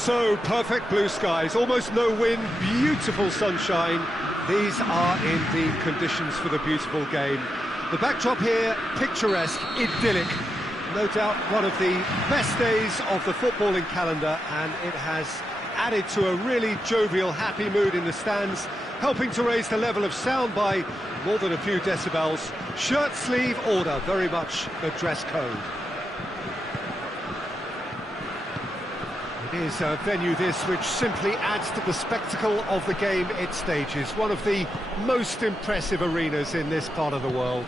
So, perfect blue skies, almost no wind, beautiful sunshine. These are indeed conditions for the beautiful game. The backdrop here, picturesque, idyllic. No doubt one of the best days of the footballing calendar, and it has added to a really jovial, happy mood in the stands, helping to raise the level of sound by more than a few decibels. Shirt sleeve order, very much the dress code. It is a venue this which simply adds to the spectacle of the game it stages. One of the most impressive arenas in this part of the world.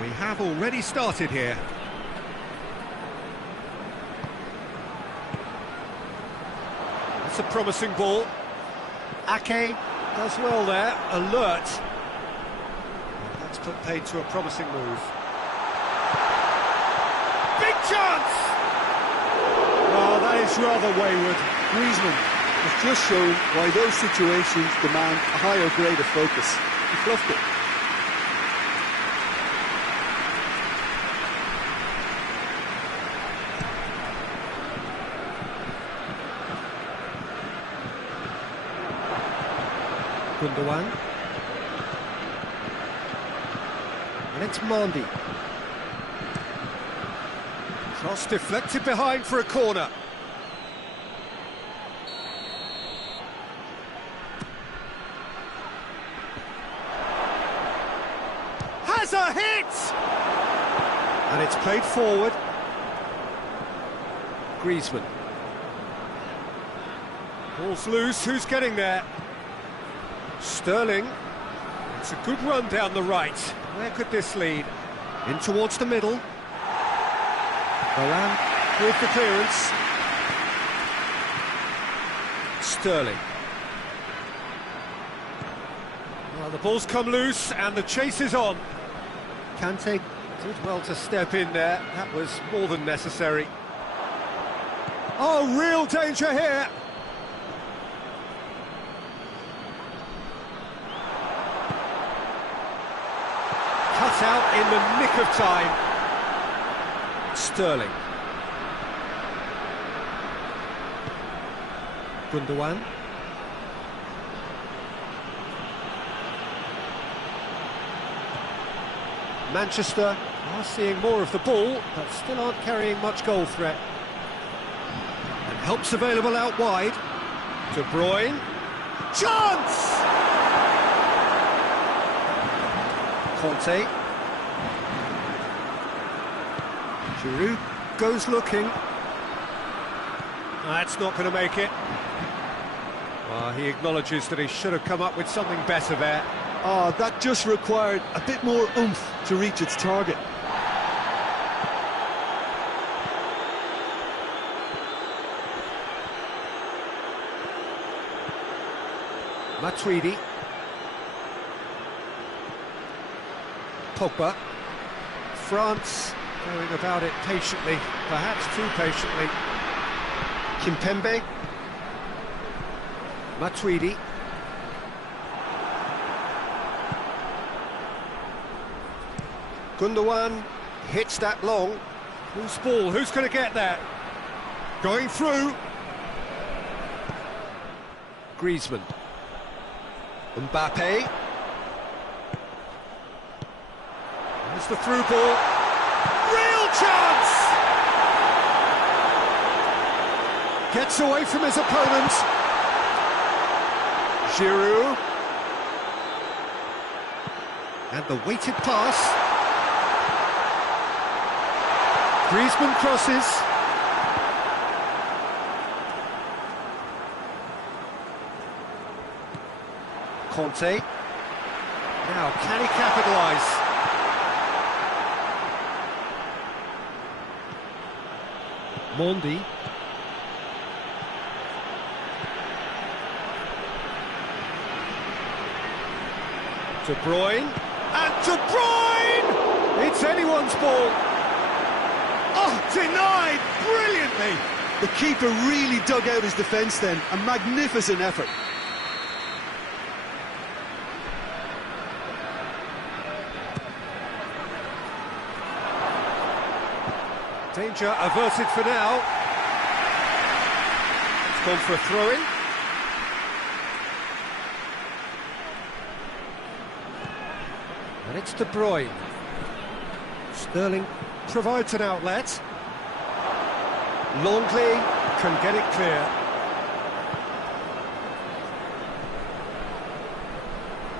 We have already started here. That's a promising ball. Ake does well there, alert. That's put paid to a promising move. Big chance! Oh, that is rather wayward. Griezmann has just shown why those situations demand a higher grade of focus. He fluffed it. Gundogan. And it's Mondi. Cross deflected behind for a corner. Has a hit! And it's played forward. Griezmann. Ball's loose, who's getting there? Sterling. It's a good run down the right. Where could this lead? In towards the middle. Varane with the clearance. Sterling. Well, the ball's come loose and the chase is on. Kante did well to step in there. That was more than necessary. Oh, real danger here. Cut out in the nick of time. Sterling. Gundogan. Manchester are seeing more of the ball, but still aren't carrying much goal threat. And help's available out wide. De Bruyne. Chance! Conte. Giroud goes looking. That's not going to make it. Well, he acknowledges that he should have come up with something better there. Oh, that just required a bit more oomph to reach its target. Matuidi. Pogba. France going about it patiently, perhaps too patiently. Kimpembe. Matuidi. Gundogan hits that long. Loose ball, who's going to get that? Going through. Griezmann. Mbappe. There's the through ball. Real chance! Gets away from his opponent. Giroud. And the weighted pass. Griezmann crosses. Conte. Now, can he capitalise? Mondi. De Bruyne. And De Bruyne! It's anyone's ball. Oh, denied brilliantly. The keeper really dug out his defence then. A magnificent effort. Danger averted for now. Gone for a throw-in. And it's De Bruyne. Sterling provides an outlet. Longley can get it clear.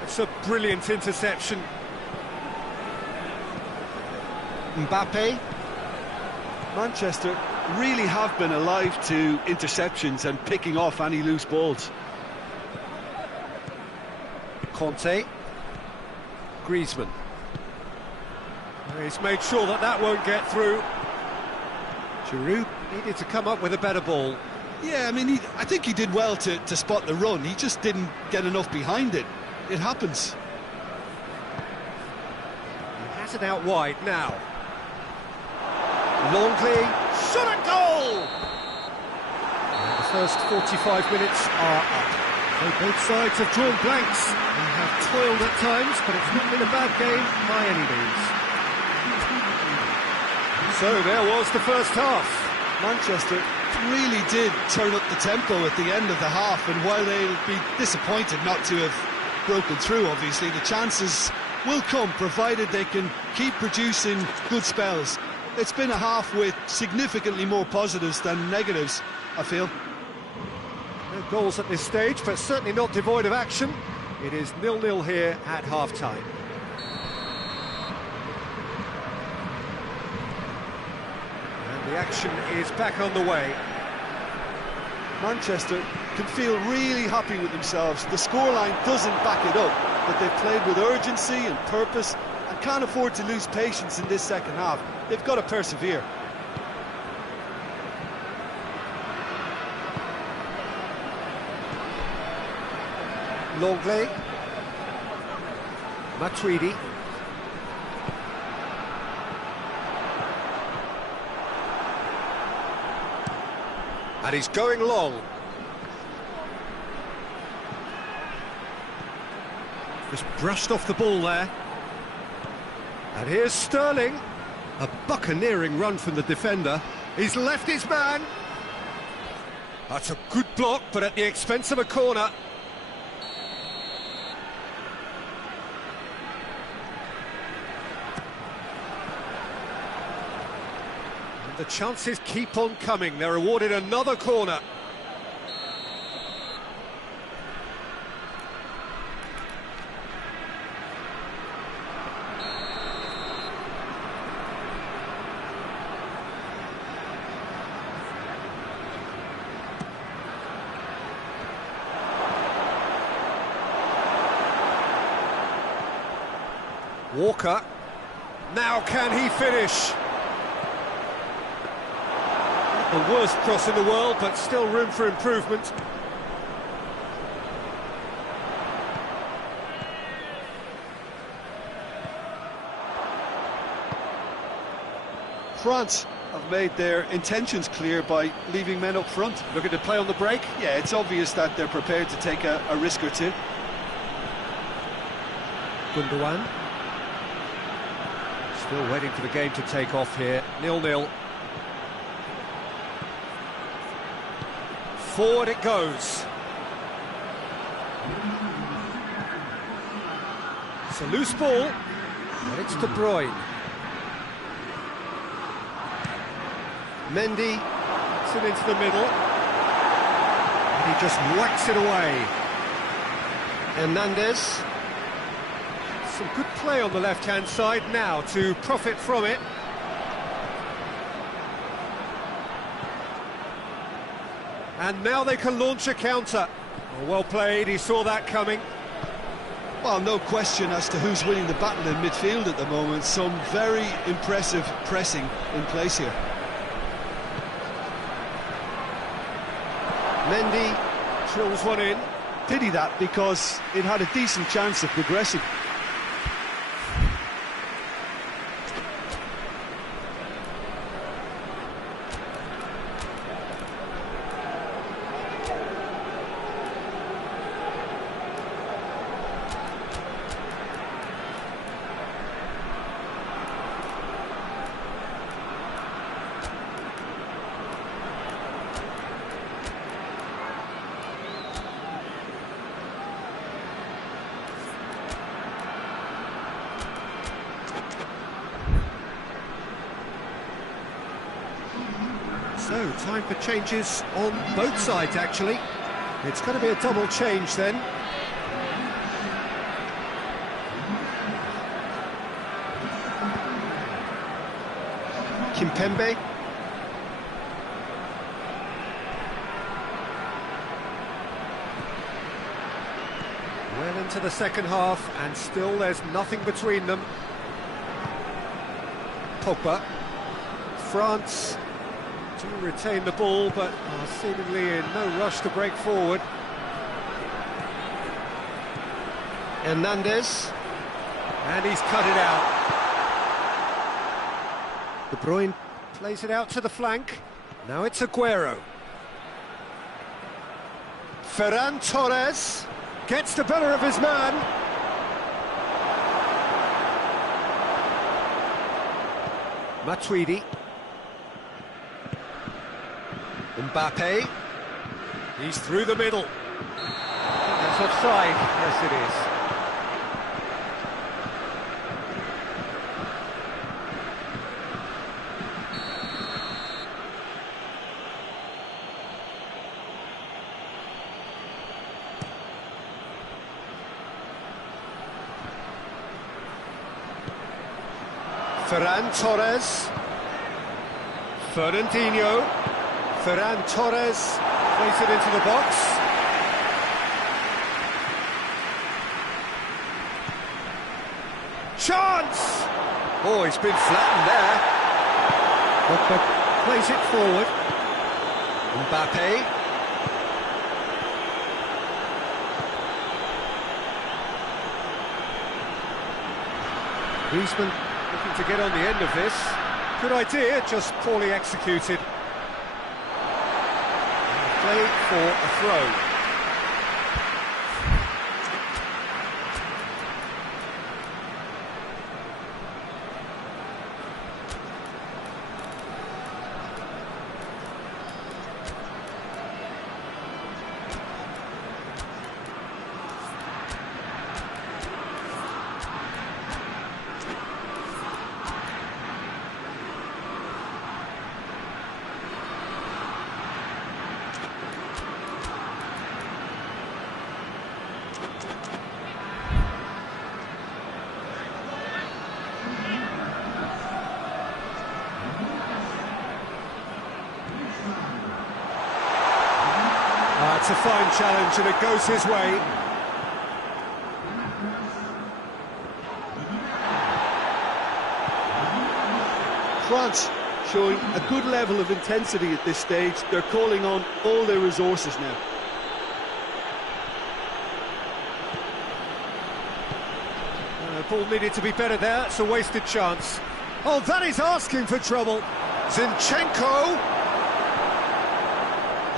It's a brilliant interception. Mbappe. Manchester really have been alive to interceptions and picking off any loose balls. Conte. Griezmann. He's made sure that that won't get through. Giroud needed to come up with a better ball. Yeah, I mean, I think he did well to spot the run. He just didn't get enough behind it. It happens. He has it out wide now. Longley, shot at goal! And the first 45 minutes are up. So both sides have drawn blanks. They have toiled at times, but it's not been a bad game by any means. So there was the first half. Manchester really did turn up the tempo at the end of the half, and while they'll be disappointed not to have broken through, obviously, the chances will come, provided they can keep producing good spells. It's been a half with significantly more positives than negatives, I feel. No goals at this stage, but certainly not devoid of action. It is 0-0 here at half-time. And the action is back on the way. Manchester can feel really happy with themselves. The scoreline doesn't back it up, but they've played with urgency and purpose and can't afford to lose patience in this second half. They've got to persevere. Longley. Matuidi. And he's going long. Just brushed off the ball there. And here's Sterling. A buccaneering run from the defender. He's left his man. That's a good block, but at the expense of a corner. And the chances keep on coming. They're awarded another corner. Walker, now can he finish? Not the worst cross in the world, but still room for improvement. France have made their intentions clear by leaving men up front. Looking to play on the break? Yeah, it's obvious that they're prepared to take a risk or two. Gundogan. Still waiting for the game to take off here. 0-0. Forward it goes. It's a loose ball, and it's De Bruyne. Mendy gets it into the middle, and he just whacks it away. Hernandez. Some good play on the left-hand side now to profit from it. And now they can launch a counter. Well played, he saw that coming. Well, no question as to who's winning the battle in midfield at the moment. Some very impressive pressing in place here. Mendy drills one in. Pity that, because it had a decent chance of progressing. Time for changes on both sides, actually. It's going to be a double change then. Kimpembe. Well into the second half, and still there's nothing between them. Pogba. France to retain the ball, but are seemingly in no rush to break forward. Hernandez, and he's cut it out. De Bruyne plays it out to the flank. Now it's Aguero. Ferran Torres gets the better of his man. Matuidi. Mbappe, he's through the middle. That's offside, yes it is. Ferran Torres, Fernandinho. Ferran Torres plays it into the box. Chance! Oh, he's been flattened there. Pogba plays it forward. Mbappe. Griezmann looking to get on the end of this. Good idea, just poorly executed. Play for a throw. It's a fine challenge and it goes his way. France showing a good level of intensity at this stage. They're calling on all their resources now. Ball needed to be better there, it's a wasted chance. Oh, that is asking for trouble. Zinchenko.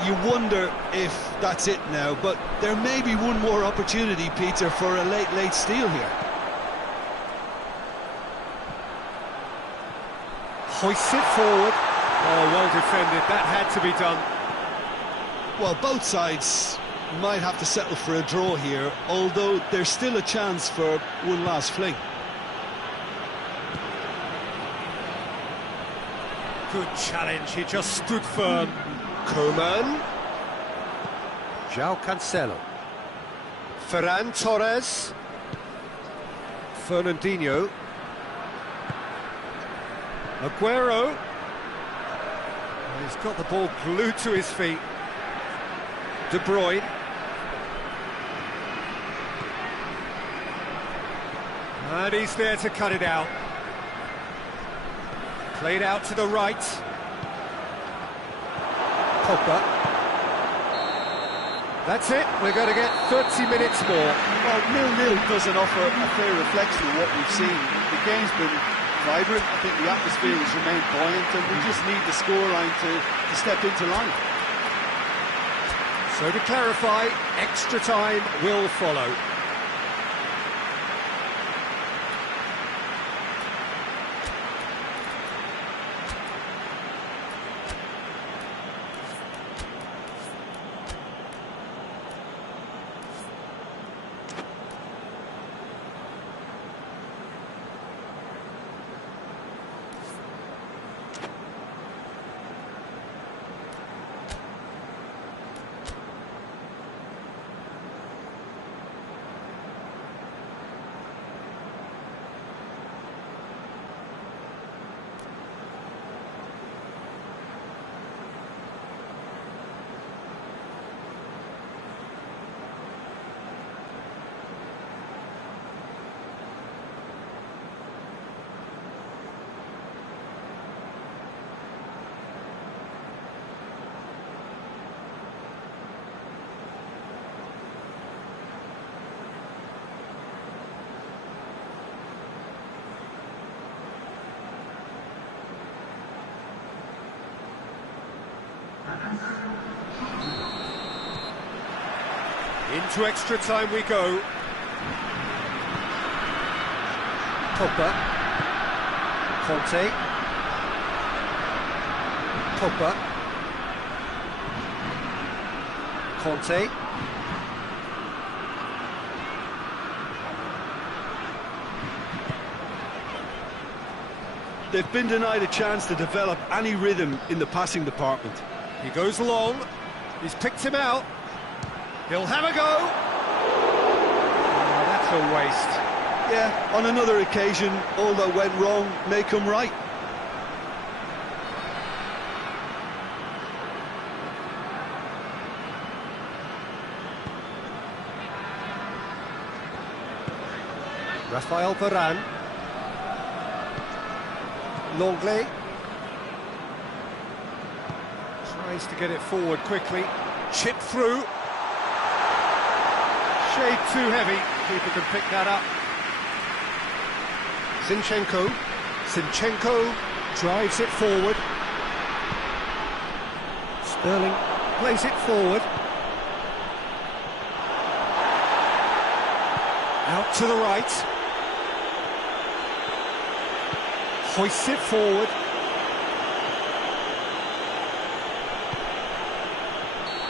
You wonder if that's it now, but there may be one more opportunity, Peter, for a late steal here. Hoists it forward. Oh, well defended, that had to be done. Well, both sides might have to settle for a draw here, although there's still a chance for one last fling. Good challenge, he just stood firm. Coman. João Cancelo. Ferran Torres. Fernandinho. Aguero. He's got the ball glued to his feet. De Bruyne. And he's there to cut it out. Played out to the right. Pogba. That's it, we're going to get 30 minutes more. Well, 0-0 doesn't offer a fair reflection of what we've seen. The game's been vibrant, I think the atmosphere has remained buoyant, and we just need the scoreline to step into line. So to clarify, extra time will follow. Into extra time we go. Pogba. Conte. Pogba. Conte. They've been denied a chance to develop any rhythm in the passing department. He goes long. He's picked him out. He'll have a go. Oh, that's a waste. Yeah, on another occasion, all that went wrong may come right. Rafael Varane. Longley. Tries to get it forward quickly. Chip through. Shade too heavy. Keeper can pick that up. Zinchenko. Zinchenko drives it forward. Sterling plays it forward. Out to the right. Hoists it forward.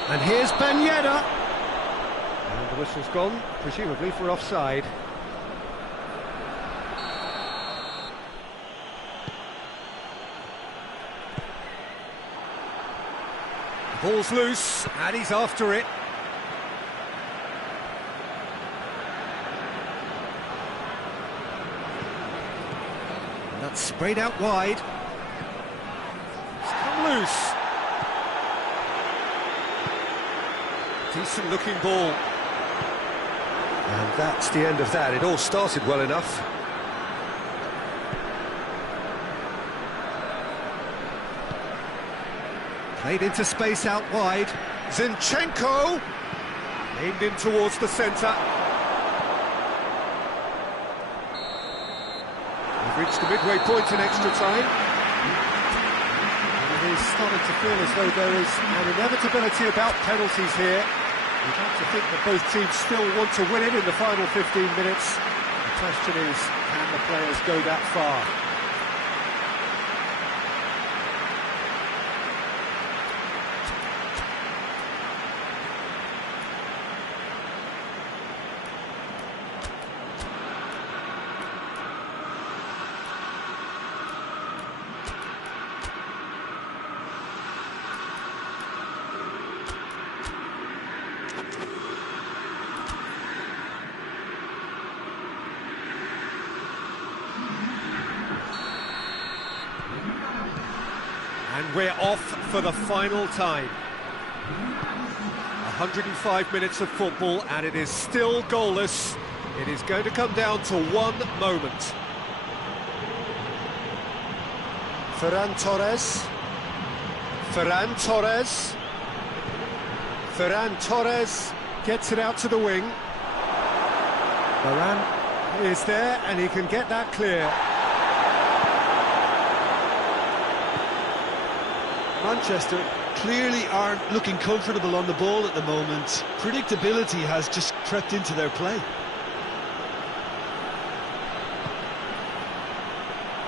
And here's Ben Yedder. And the whistle's gone, presumably for offside. The ball's loose, and he's after it. And that's sprayed out wide. It's come loose. Decent looking ball. And that's the end of that. It all started well enough. Played into space out wide. Zinchenko! Aimed in towards the centre. We've reached the midway point in extra time. And it is starting to feel as though there is an inevitability about penalties here. You'd like to think that both teams still want to win it in the final 15 minutes. The question is, can the players go that far? And we're off for the final time. 105 minutes of football, and it is still goalless. It is going to come down to one moment. Ferran Torres. Ferran Torres. Ferran Torres gets it out to the wing. Varane is there, and he can get that clear. Manchester clearly aren't looking comfortable on the ball at the moment. Predictability has just crept into their play.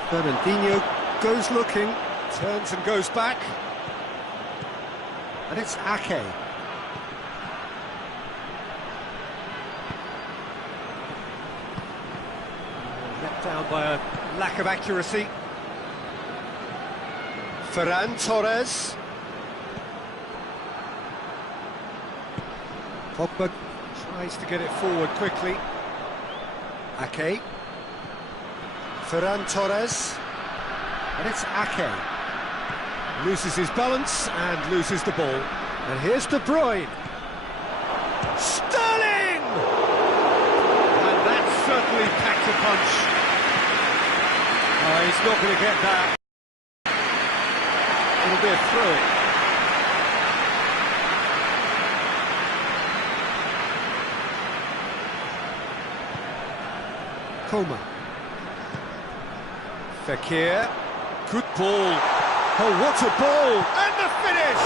Fernandinho goes looking, turns and goes back. And it's Ake. Let down by a lack of accuracy. Ferran Torres. Pogba tries to get it forward quickly. Ake. Ferran Torres. And it's Ake. Loses his balance and loses the ball. And here's De Bruyne. Sterling! And that certainly packed a punch. Oh, he's not going to get that. It'll be a throw-in. Coma. Fekir. Good ball. Oh, what a ball! And the finish!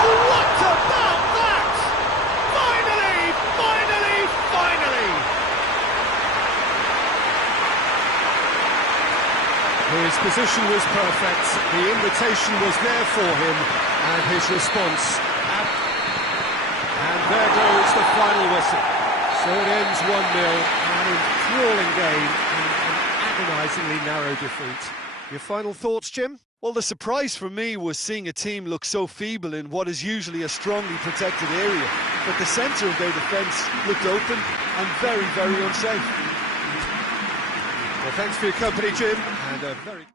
Oh, what about that? His position was perfect, the invitation was there for him, and his response. And there goes the final whistle. So it ends 1-0, an enthralling game, and an agonisingly narrow defeat. Your final thoughts, Jim? Well, the surprise for me was seeing a team look so feeble in what is usually a strongly protected area. But the centre of their defence looked open and very, very unsafe. Well, thanks for your company, Jim, and a very...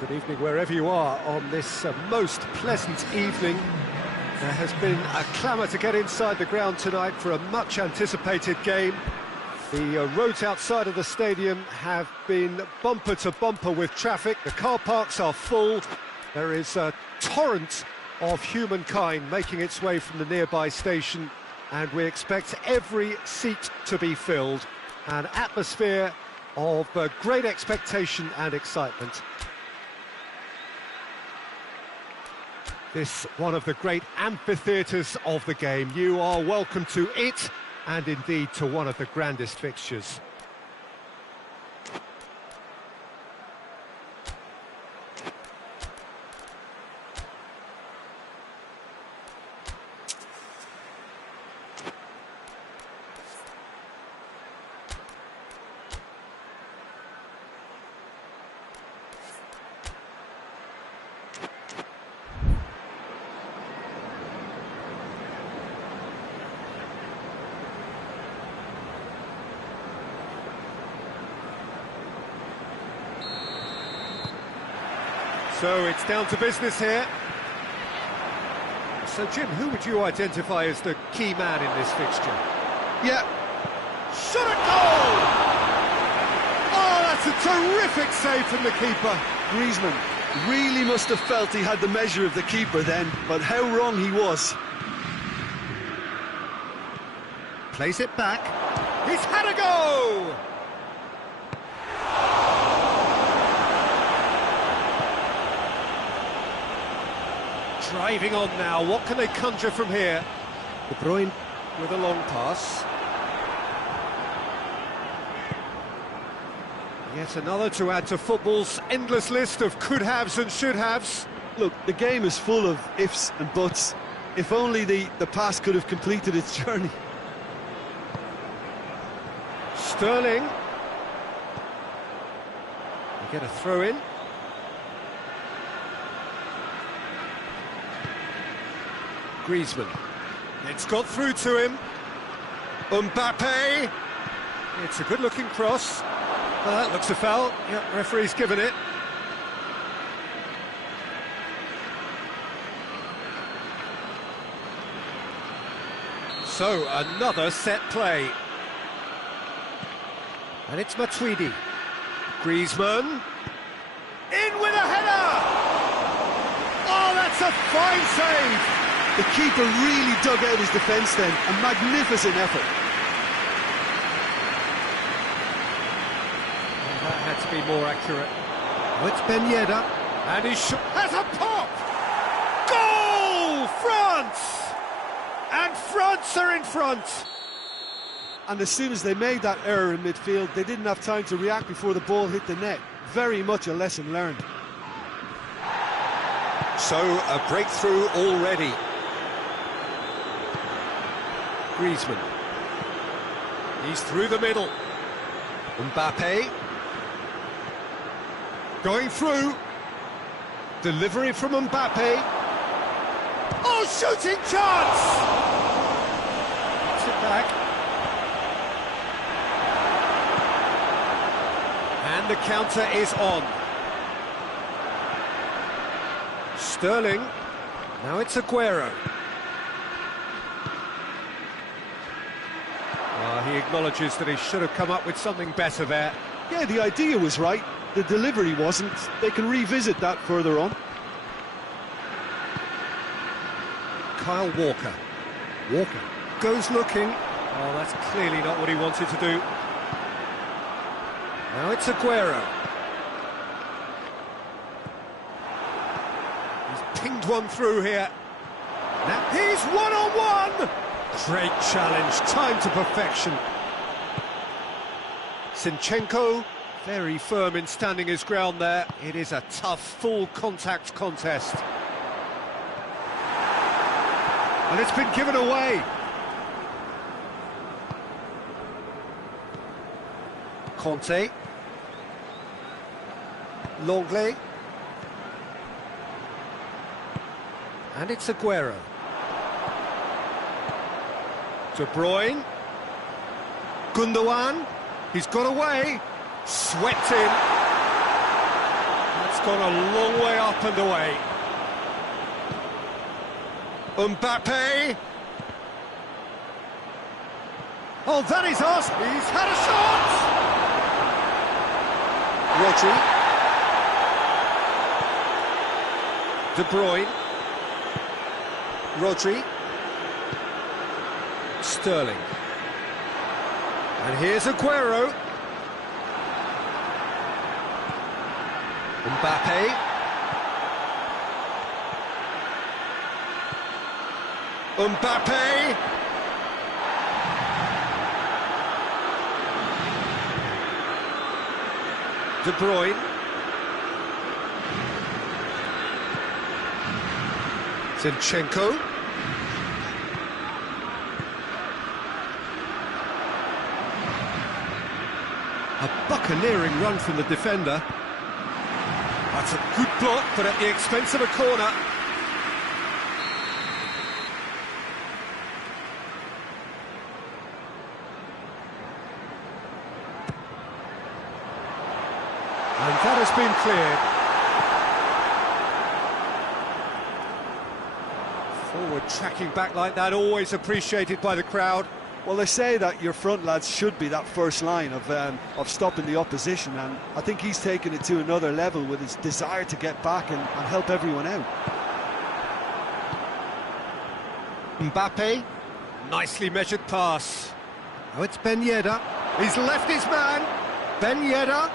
Good evening wherever you are on this most pleasant evening. There has been a clamour to get inside the ground tonight for a much anticipated game. The roads outside of the stadium have been bumper to bumper with traffic. The car parks are full. There is a torrent of humankind making its way from the nearby station, and we expect every seat to be filled. An atmosphere of great expectation and excitement. This one of the great amphitheatres of the game. You are welcome to it, and indeed to one of the grandest fixtures. So it's down to business here. So Jim, who would you identify as the key man in this fixture? Yeah. Shot at goal! Oh, that's a terrific save from the keeper. Griezmann really must have felt he had the measure of the keeper then, but how wrong he was. Plays it back. He's had a go! Driving on now, what can they conjure from here? De Bruyne with a long pass. Yet another to add to football's endless list of could-haves and should-haves. Look, the game is full of ifs and buts. If only the pass could have completed its journey. Sterling. They get a throw-in. Griezmann. It's got through to him. Mbappe. It's a good-looking cross. That looks a foul. Yeah, referee's given it. So, another set play. And it's Matuidi. Griezmann. In with a header! Oh, that's a fine save! The keeper really dug out his defence then. A magnificent effort. Well, that had to be more accurate. Oh, it's Ben Yedder. And he has a pop! Goal! France! And France are in front! And as soon as they made that error in midfield, they didn't have time to react before the ball hit the net. Very much a lesson learned. So, a breakthrough already. Griezmann. He's through the middle. Mbappe. Going through. Delivery from Mbappe. Oh, shooting chance! Puts it back. And the counter is on. Sterling. Now it's Aguero. He acknowledges that he should have come up with something better there. Yeah, the idea was right. The delivery wasn't. They can revisit that further on. Kyle Walker. Walker goes looking. Oh, that's clearly not what he wanted to do. Now it's Aguero. He's pinged one through here. Now he's one-on-one! Great challenge, time to perfection. Zinchenko, very firm in standing his ground there. It is a tough, full-contact contest. And it's been given away. Conte. Longley. And it's Aguero. De Bruyne. Gundogan. He's got away. Swept in. That's It's gone a long way up and away. Mbappe. Oh, that is us. He's had a shot. Rodri. De Bruyne. Rodri. Sterling. And here's Aguero. Mbappe. Mbappe. De Bruyne. Zinchenko. A buccaneering run from the defender. That's a good block, but at the expense of a corner. And that has been cleared. Forward tracking back like that, always appreciated by the crowd. Well, they say that your front lads should be that first line of stopping the opposition, and I think he's taken it to another level with his desire to get back and help everyone out. Mbappe, nicely measured pass. Oh, it's Ben Yedder. He's left his man. Ben Yedder.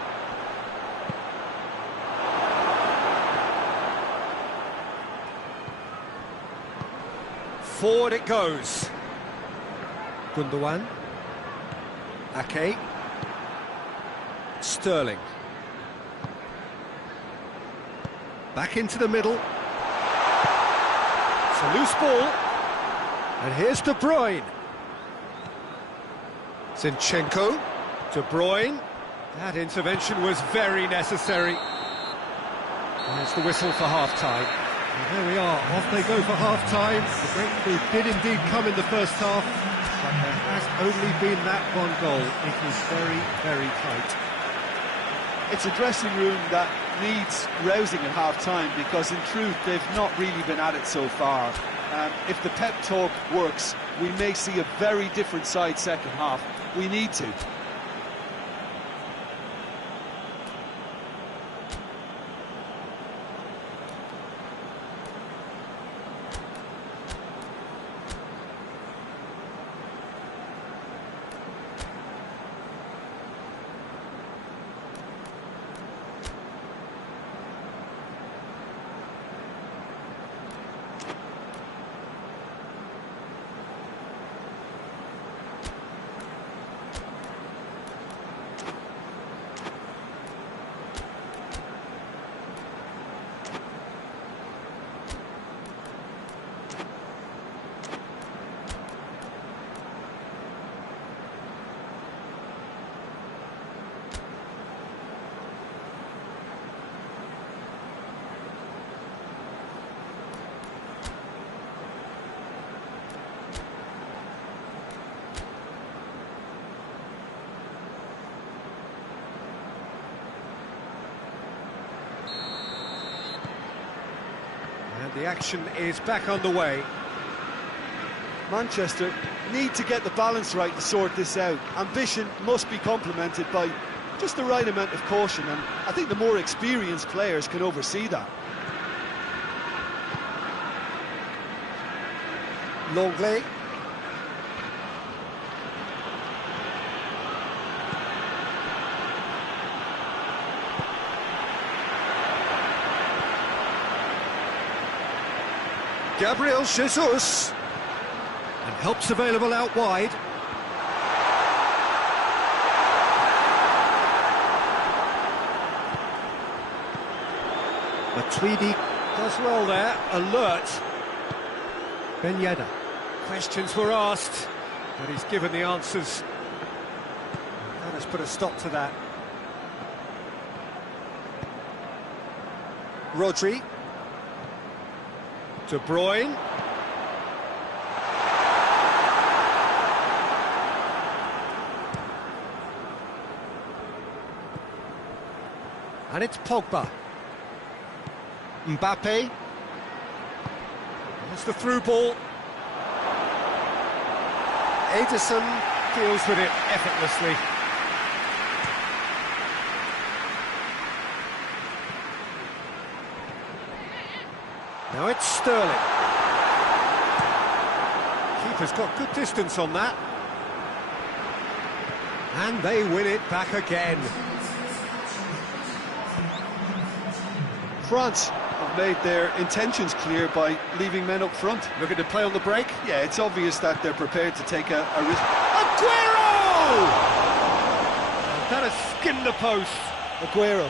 Forward it goes. Gundogan. Ake. Sterling. Back into the middle. It's a loose ball. And here's De Bruyne. Zinchenko. De Bruyne. That intervention was very necessary. There's the whistle for half-time. And there we are, off they go for half-time. The breakthrough did indeed come in the first half, but there has only been that one goal. It is very, very tight. It's a dressing room that needs rousing at half-time, because in truth they've not really been at it so far. If the pep talk works, we may see a very different side second half. We need to. The action is back on the way. Manchester need to get the balance right to sort this out. Ambition must be complemented by just the right amount of caution, and I think the more experienced players can oversee that. Longley. Gabriel Jesus, and help's available out wide. Matuidi does well there, alert. Ben Yedder. Questions were asked, but he's given the answers. That has put a stop to that. Rodri. De Bruyne. And it's Pogba. Mbappe. It's the through ball. Ederson deals with it effortlessly. Now it's Sterling. Keeper's got good distance on that. And they win it back again. France have made their intentions clear by leaving men up front. Looking to play on the break. Yeah, it's obvious that they're prepared to take a risk. Aguero! That has skinned the post. Aguero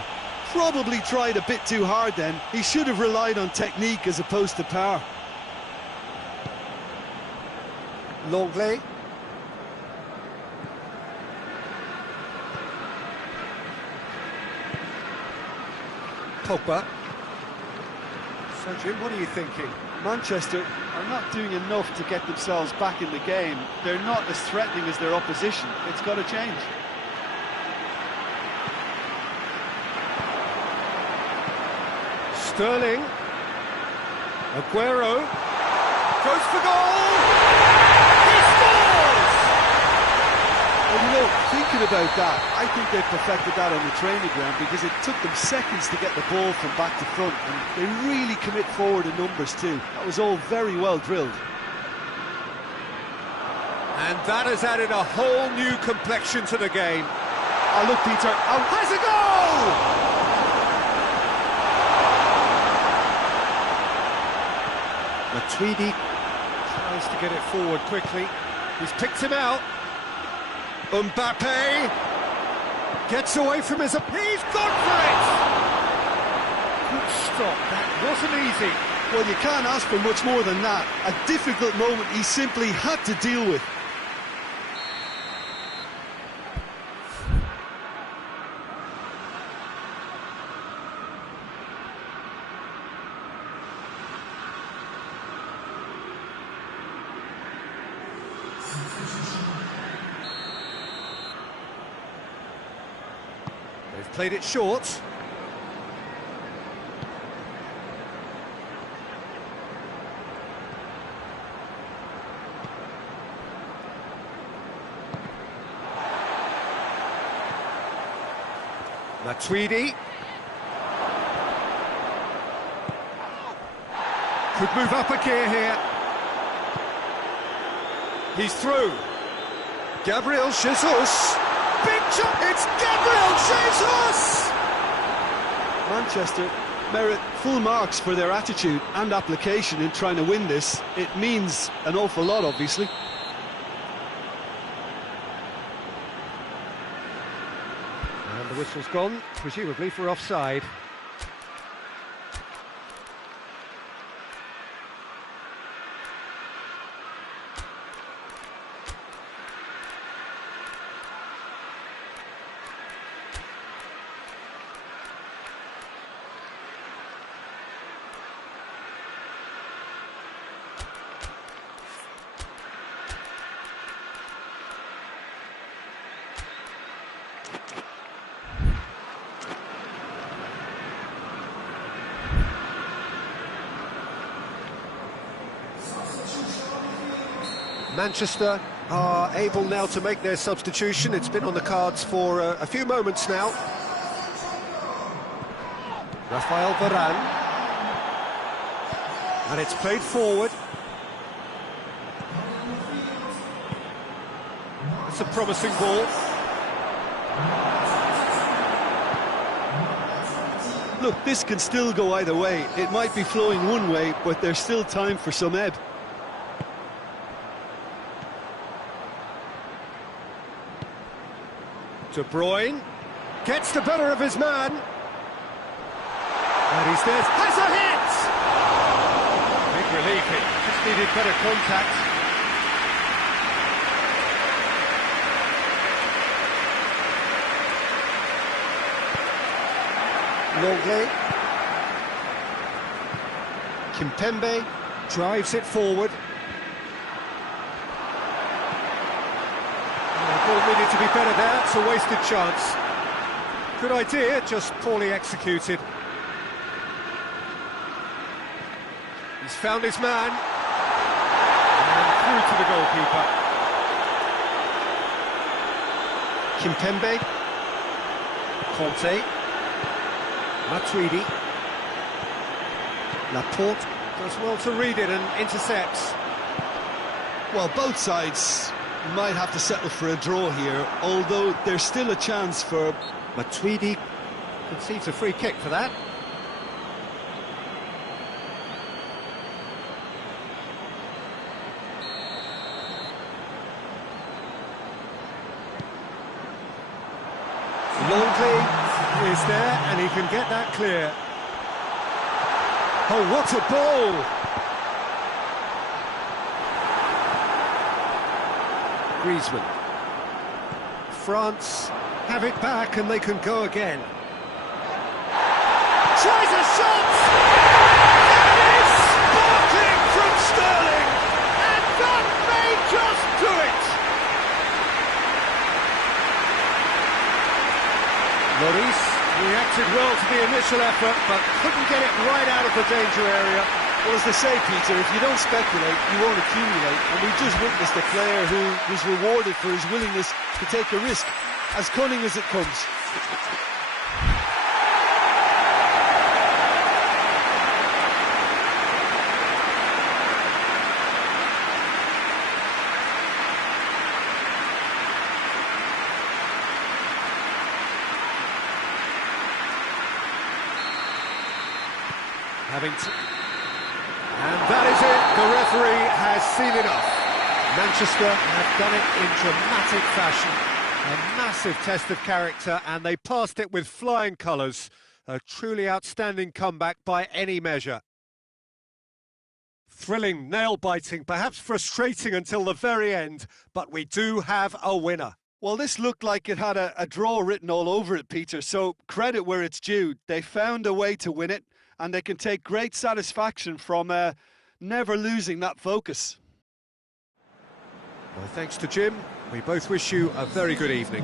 probably tried a bit too hard then. He should have relied on technique as opposed to power. Longley. Pogba. So, Jim, what are you thinking? Manchester are not doing enough to get themselves back in the game. They're not as threatening as their opposition. It's got to change. Sterling. Aguero. Goes for goal! He scores! Well, you know, thinking about that, I think they perfected that on the training ground because it took them seconds to get the ball from back to front, and they really commit forward in numbers too. That was all very well drilled. And that has added a whole new complexion to the game. Oh, look, Peter, Has a goal! Matuidi tries to get it forward quickly. He's picked him out. Mbappe gets away from his... He's gone for it! Good stop, that wasn't easy. well, you can't ask for much more than that. A difficult moment he simply had to deal with. They've played it short. Matuidi. Could move up a gear here. He's through. Gabriel Jesus. Big jump. It's Gabriel Jesus! Manchester merit full marks for their attitude and application in trying to win this. It means an awful lot, obviously. And the whistle's gone, presumably for offside. Manchester are able now to make their substitution. It's been on the cards for a few moments now. Rafael Varane. And it's played forward. It's a promising ball. Look, this can still go either way. It might be flowing one way, but there's still time for some ebb. De Bruyne gets the better of his man. And he's there. Has a hit! Big relief, it just needed better contact. Longley. Kimpembe drives it forward. Ball needed to be better there, it's a wasted chance. Good idea, just poorly executed. He's found his man. And through to the goalkeeper. Kimpembe. Conte. Matuidi. Laporte does well to read it and intercepts. Well, both sides might have to settle for a draw here, although there's still a chance for... Matuidi concedes a free kick for that. Longley is there, and he can get that clear. Oh, what a ball! Griezmann. France have it back, and they can go again. Tries a shot! That is sparkling from Sterling! And that may just do it! Lloris reacted well to the initial effort, but couldn't get it right out of the danger area. Well, as they say, Peter, if you don't speculate, you won't accumulate. And we just witnessed a player who was rewarded for his willingness to take a risk, as cunning as it comes. And that is it, the referee has seen enough. Manchester have done it in dramatic fashion. A massive test of character, and they passed it with flying colours. A truly outstanding comeback by any measure. Thrilling, nail-biting, perhaps frustrating until the very end, but we do have a winner. Well, this looked like it had a draw written all over it, Peter, so credit where it's due. They found a way to win it, and they can take great satisfaction from never losing that focus. Well, thanks to Jim, we both wish you a very good evening.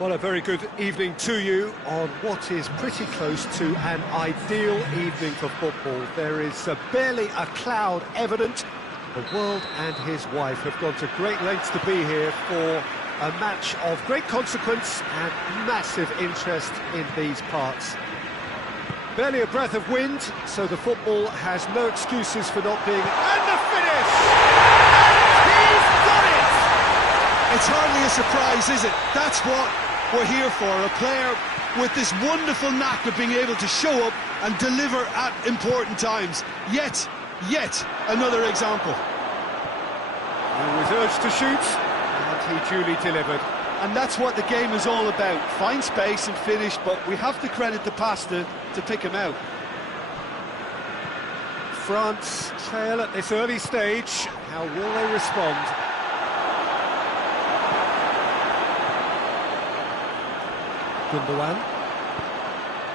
Well, a very good evening to you on what is pretty close to an ideal evening for football. There is barely a cloud evident. The world and his wife have gone to great lengths to be here for a match of great consequence and massive interest in these parts. Barely a breath of wind, so the football has no excuses for not being... And the finish! He's got it! It's hardly a surprise, is it? That's what we're here for, a player with this wonderful knack of being able to show up and deliver at important times. Yet another example. He was urged to shoot, and he duly delivered. And that's what the game is all about. Find space and finish, but we have to credit the passer to pick him out. France trail at this early stage. How will they respond?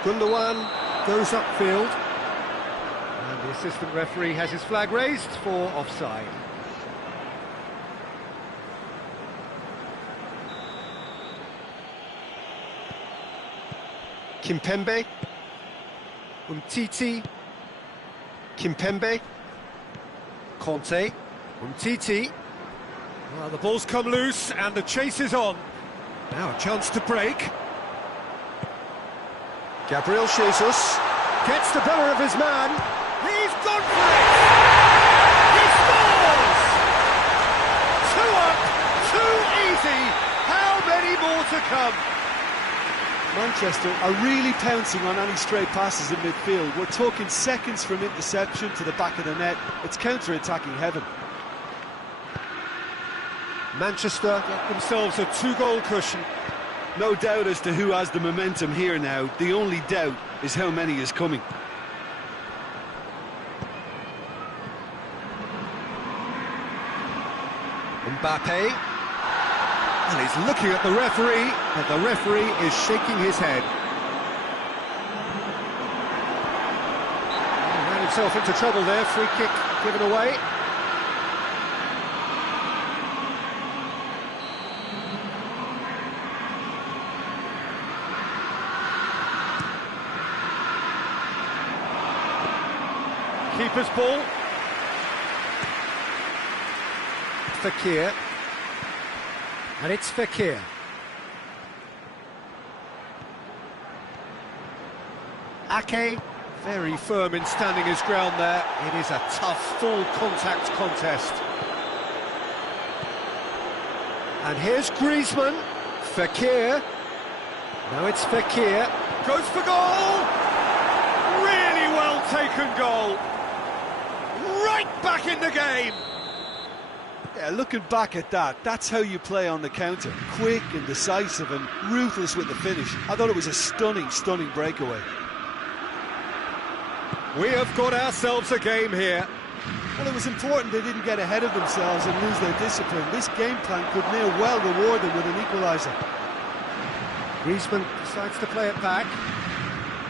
Gundogan goes upfield. And the assistant referee has his flag raised for offside. Kimpembe, Umtiti, Kimpembe, Conte, Umtiti. Well, the ball's come loose and the chase is on. Now a chance to break. Gabriel Jesus gets the better of his man. He's gone for it! He scores! 2 up, 2 easy. How many more to come? Manchester are really pouncing on any stray passes in midfield. We're talking seconds from interception to the back of the net. It's counter-attacking heaven. Manchester get themselves a 2-goal cushion. No doubt as to who has the momentum here now. The only doubt is how many is coming. Mbappe. And he's looking at the referee, and the referee is shaking his head. He ran himself into trouble there, free kick given away. Keeper's ball. Fekir. And it's Fekir. Ake, very firm in standing his ground there. It is a tough, full-contact contest. And here's Griezmann. Fekir. Now it's Fekir. Goes for goal! Really well-taken goal. Right back in the game. Yeah, looking back at that, that's how you play on the counter. Quick and decisive and ruthless with the finish. I thought it was a stunning breakaway. We have got ourselves a game here. Well, it was important they didn't get ahead of themselves and lose their discipline. This game plan could near well reward them with an equaliser. Griezmann decides to play it back.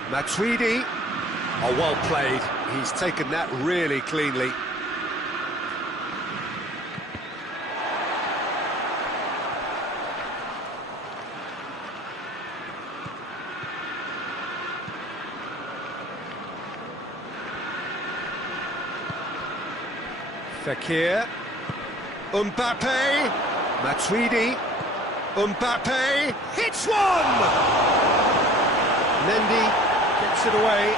Matuidi. Oh, well played. He's taken that really cleanly. Fekir, Mbappe, Matuidi, Mbappe, hits one! Mendy gets it away.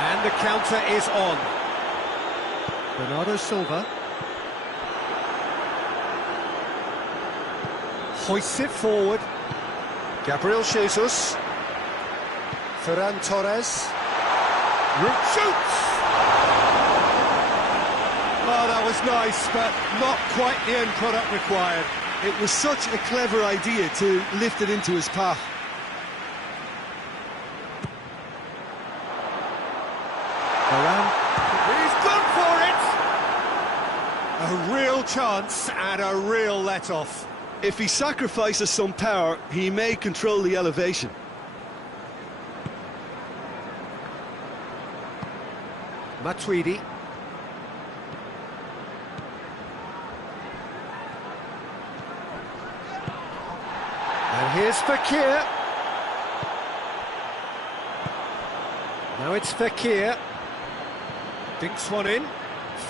And the counter is on. Bernardo Silva. Hoists it forward. Gabriel Jesus. Ferran Torres. Shoots! Oh, that was nice, but not quite the end product required. It was such a clever idea to lift it into his path. He's gone for it! A real chance and a real let-off. If he sacrifices some power, he may control the elevation. Matuidi. Here's Fekir. Now it's Fekir. Dinks one in.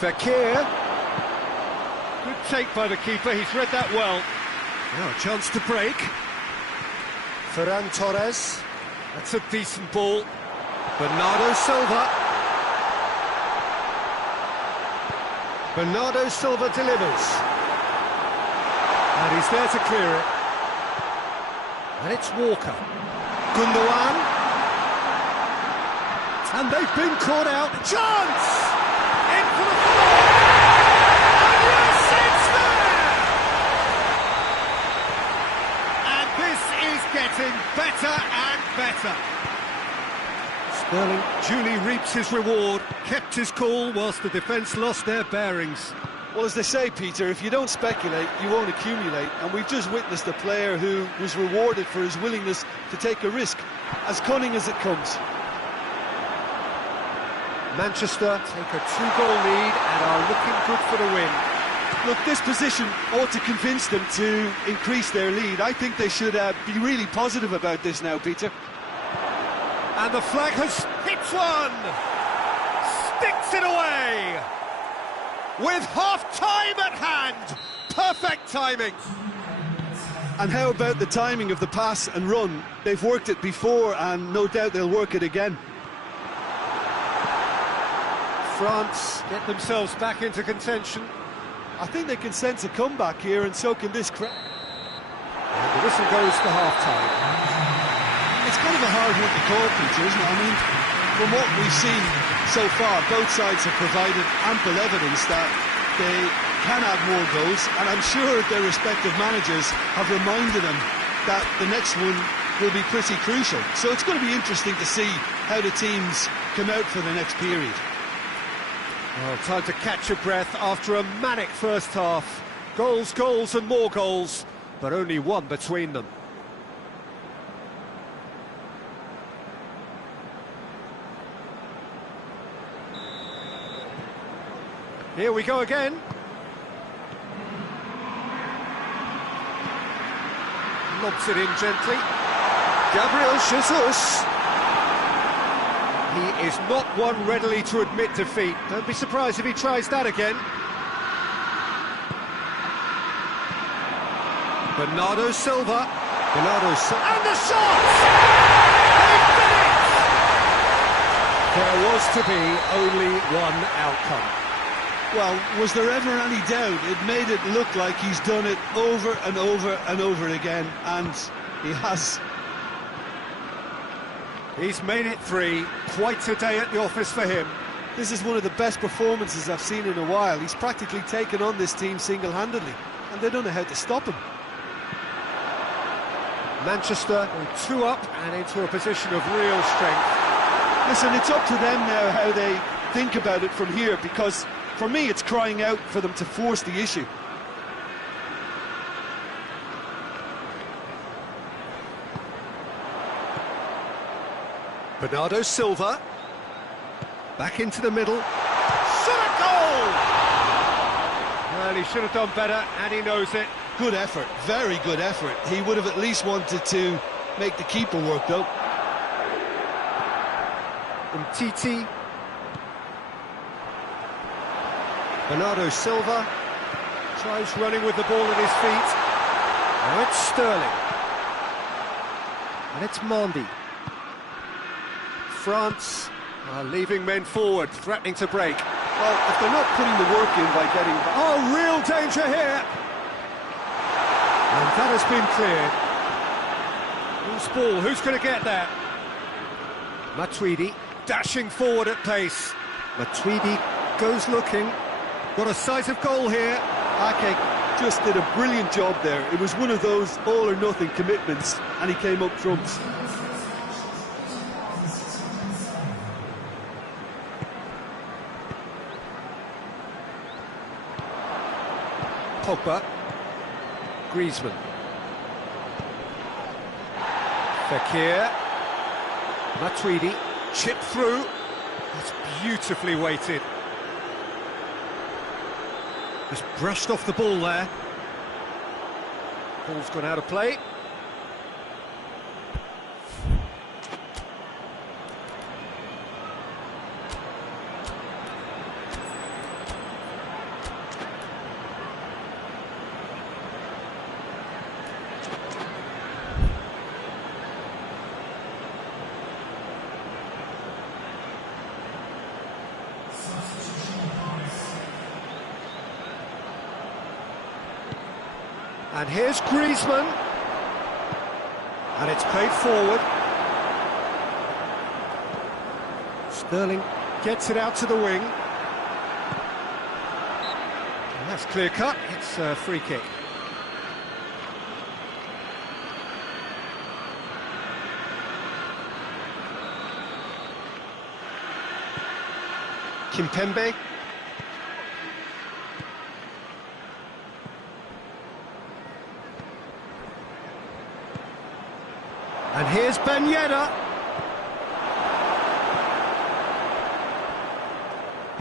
Fekir. Good take by the keeper, he's read that well. Now a chance to break. Ferran Torres. That's a decent ball. Bernardo Silva. Bernardo Silva delivers. And he's there to clear it. And it's Walker. Gundogan. And they've been caught out. Chance! In for the floor! And yes, it's there! And this is getting better and better. Sterling duly reaps his reward, kept his cool whilst the defence lost their bearings. Well, as they say, Peter, if you don't speculate, you won't accumulate. And we've just witnessed a player who was rewarded for his willingness to take a risk, as cunning as it comes. Manchester take a 2-goal lead and are looking good for the win. Look, this position ought to convince them to increase their lead. I think they should be really positive about this now, Peter. And the flag has hit one! Sticks it away! With half-time at hand! Perfect timing! And how about the timing of the pass and run? They've worked it before and no doubt they'll work it again. France get themselves back into contention. I think they can sense a comeback here, and so can this crowd. And the whistle goes for half-time. It's kind of a hard one to call, Peter, isn't it? I mean, from what we've seen so far, both sides have provided ample evidence that they can have more goals, and I'm sure their respective managers have reminded them that the next one will be pretty crucial. So it's going to be interesting to see how the teams come out for the next period. Well, time to catch your breath after a manic first half. Goals, goals and more goals, but only one between them. Here we go again. Lobs it in gently. Gabriel Jesus. He is not one readily to admit defeat. Don't be surprised if he tries that again. Bernardo Silva. Bernardo Silva. And the shot! They did it! There was to be only one outcome. Well, was there ever any doubt? It made it look like he's done it over and over and over again, and he has. He's made it 3. Quite a day at the office for him. This is one of the best performances I've seen in a while. He's practically taken on this team single-handedly, and they don't know how to stop him. Manchester 2 up and into a position of real strength. Listen, it's up to them now how they think about it from here, because for me it's crying out for them to force the issue. Bernardo Silva. Back into the middle. Shot a goal! Well, he should have done better, and he knows it. Good effort, very good effort. He would have at least wanted to make the keeper work, though. Ft3. Bernardo Silva tries running with the ball at his feet. Now it's Sterling. And it's Mandy. France are leaving men forward, threatening to break. Well, if they're not putting the work in by getting... Oh, real danger here! And that has been cleared. Who's ball? Who's going to get that? Matuidi dashing forward at pace. Matuidi goes looking. Got a sight of goal here. Ake just did a brilliant job there. It was one of those all-or-nothing commitments, and he came up trumps. Pogba. Griezmann. Fekir. Matuidi. Chip through. That's beautifully weighted. Just brushed off the ball there. Ball's gone out of play. And here's Griezmann. And it's played forward. Sterling gets it out to the wing. And that's clear cut, it's a free kick. Kimpembe. And here's Ben Yedder.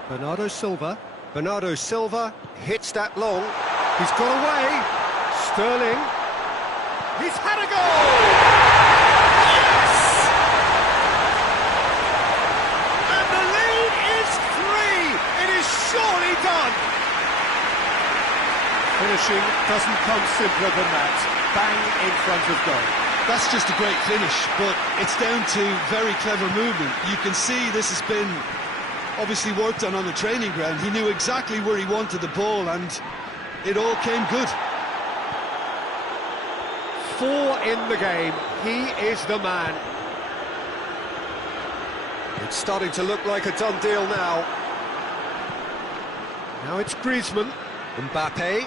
Bernardo Silva. Bernardo Silva hits that long. He's got away. Sterling. He's had a goal! Yes! And the lead is 3. It is surely done. Finishing doesn't come simpler than that. Bang in front of goal. That's just a great finish, but it's down to very clever movement. You can see this has been obviously worked on the training ground. He knew exactly where he wanted the ball, and it all came good. 4 in the game. He is the man. It's starting to look like a done deal now. Now it's Griezmann. Mbappe.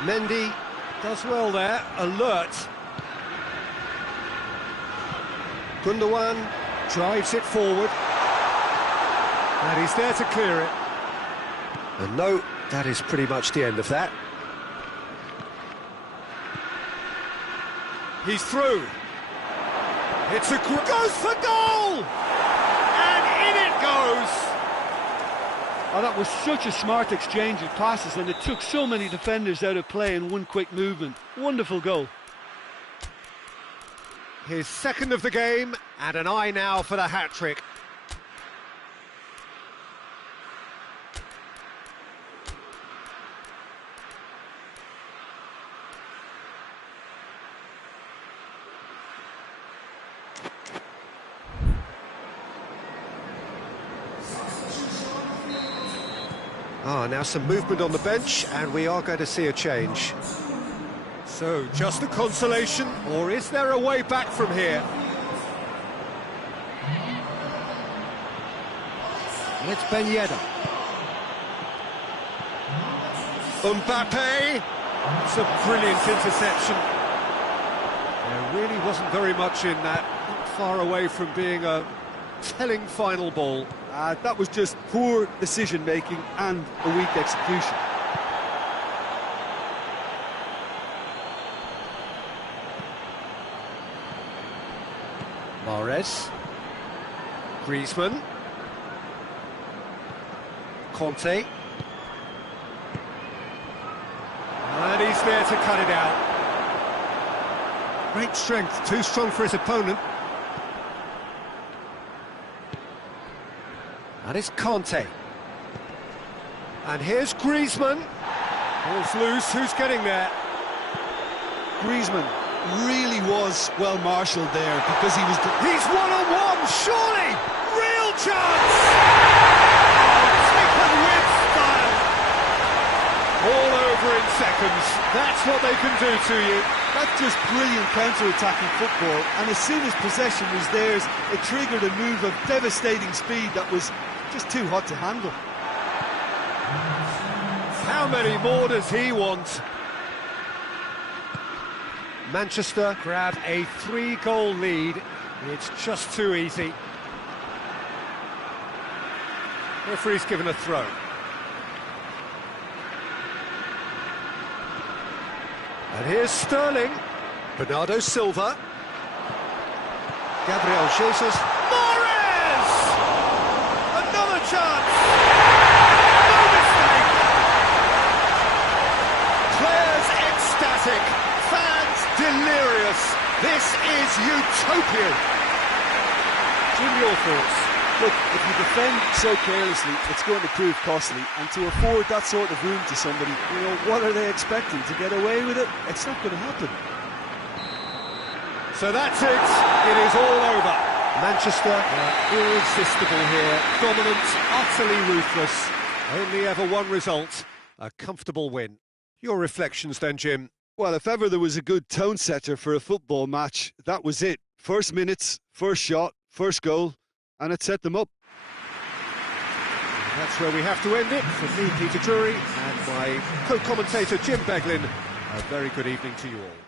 Mendy does well there. Alert. Gundogan drives it forward. And he's there to clear it. And no, that is pretty much the end of that. He's through. It's a goes for goal! And in it goes! Oh, that was such a smart exchange of passes, and it took so many defenders out of play in one quick movement. Wonderful goal. His second of the game, and an eye now for the hat-trick. Now some movement on the bench, and we are going to see a change. So, just a consolation, or is there a way back from here? It's Ben Yedder. Mbappe! It's a brilliant interception. There really wasn't very much in that, not far away from being a telling final ball. That was just poor decision-making and a weak execution. Mahrez. Griezmann. Conte. And he's there to cut it out. Great strength, too strong for his opponent. And it's Conte. And here's Griezmann. Ball's loose, who's getting there? Griezmann really was well marshalled there because he was... He's one-on-one, surely! Real chance! Taken with style! All over in seconds. That's what they can do to you. That's just brilliant counter-attacking football, and as soon as possession was theirs, it triggered a move of devastating speed that was just too hot to handle. How many more does he want? Manchester grab a 3-goal lead. It's just too easy. Referee's given a throw. And here's Sterling. Bernardo Silva. Gabriel Jesus. Mahrez! Another chance! No mistake! Players ecstatic. Fans delirious. This is utopian. Jim, your thoughts? Look, if you defend so carelessly, it's going to prove costly, and to afford that sort of room to somebody, you know, what are they expecting? To get away with it? It's not going to happen. So that's it. It is all over. Manchester are irresistible here. Dominant, utterly ruthless. Only ever one result, a comfortable win. Your reflections then, Jim? Well, if ever there was a good tone setter for a football match, that was it. First minutes, first shot, first goal, and it set them up. That's where we have to end it. From me, Ft3, and my co-commentator, Jim Beglin, a very good evening to you all.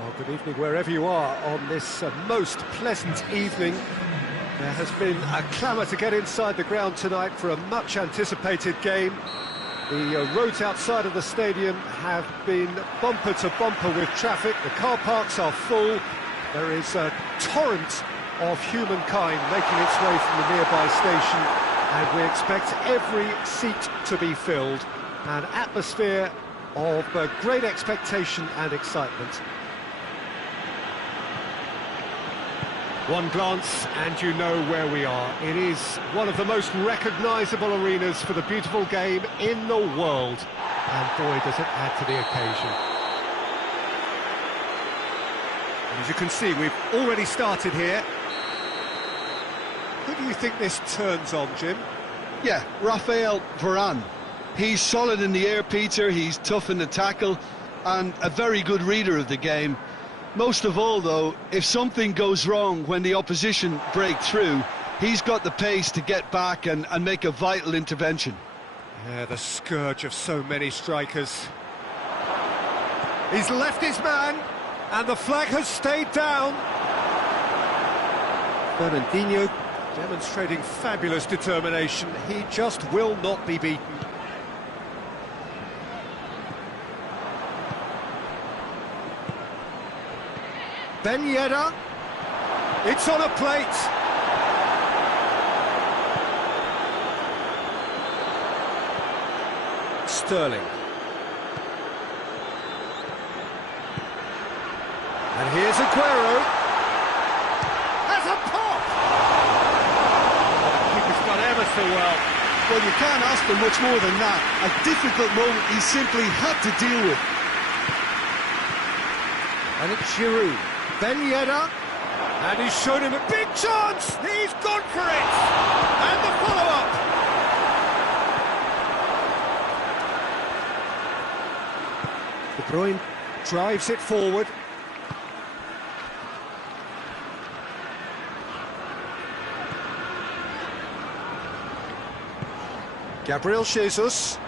Well, good evening wherever you are on this most pleasant evening. There has been a clamour to get inside the ground tonight for a much-anticipated game. The roads outside of the stadium have been bumper to bumper with traffic. The car parks are full. There is a torrent of humankind making its way from the nearby station, and we expect every seat to be filled. An atmosphere of great expectation and excitement. One glance and you know where we are. It is one of the most recognisable arenas for the beautiful game in the world. And boy, does it add to the occasion. And as you can see, we've already started here. Who do you think this turns on, Jim? Yeah, Raphael Varane. He's solid in the air, Peter. He's tough in the tackle and a very good reader of the game. Most of all, though, if something goes wrong when the opposition break through, he's got the pace to get back and make a vital intervention. Yeah, the scourge of so many strikers. He's left his man, and the flag has stayed down. Fernandinho demonstrating fabulous determination. He just will not be beaten. Ben Yedder, it's on a plate. Sterling. And here's Aguero. Has a pop! The keeper's done ever so well. Well, you can't ask for much more than that. A difficult moment he simply had to deal with. And it's Giroud. Ben Yedder. And he's shown him a big chance! He's gone for it! And the follow-up! De Bruyne drives it forward. Gabriel Jesus.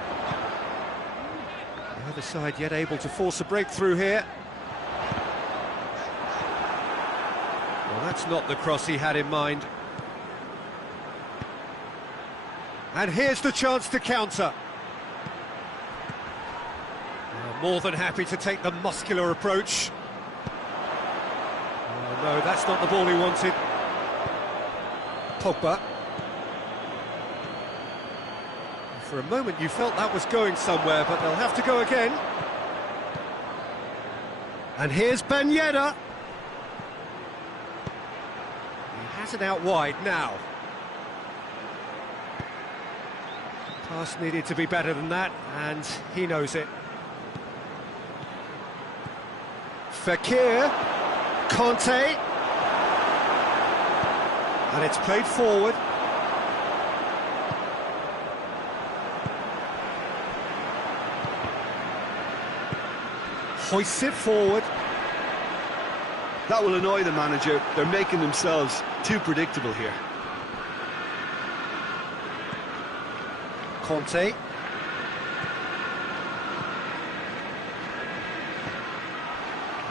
The other side yet able to force a breakthrough here. Well, that's not the cross he had in mind. And here's the chance to counter. More than happy to take the muscular approach. Oh, no, that's not the ball he wanted. Pogba. For a moment you felt that was going somewhere, but they'll have to go again. And here's Ben Yedder. He has it out wide now. Pass needed to be better than that, and he knows it. Fekir, Conte, and it's played forward. Hoists it forward. That will annoy the manager. They're making themselves too predictable here. Conte.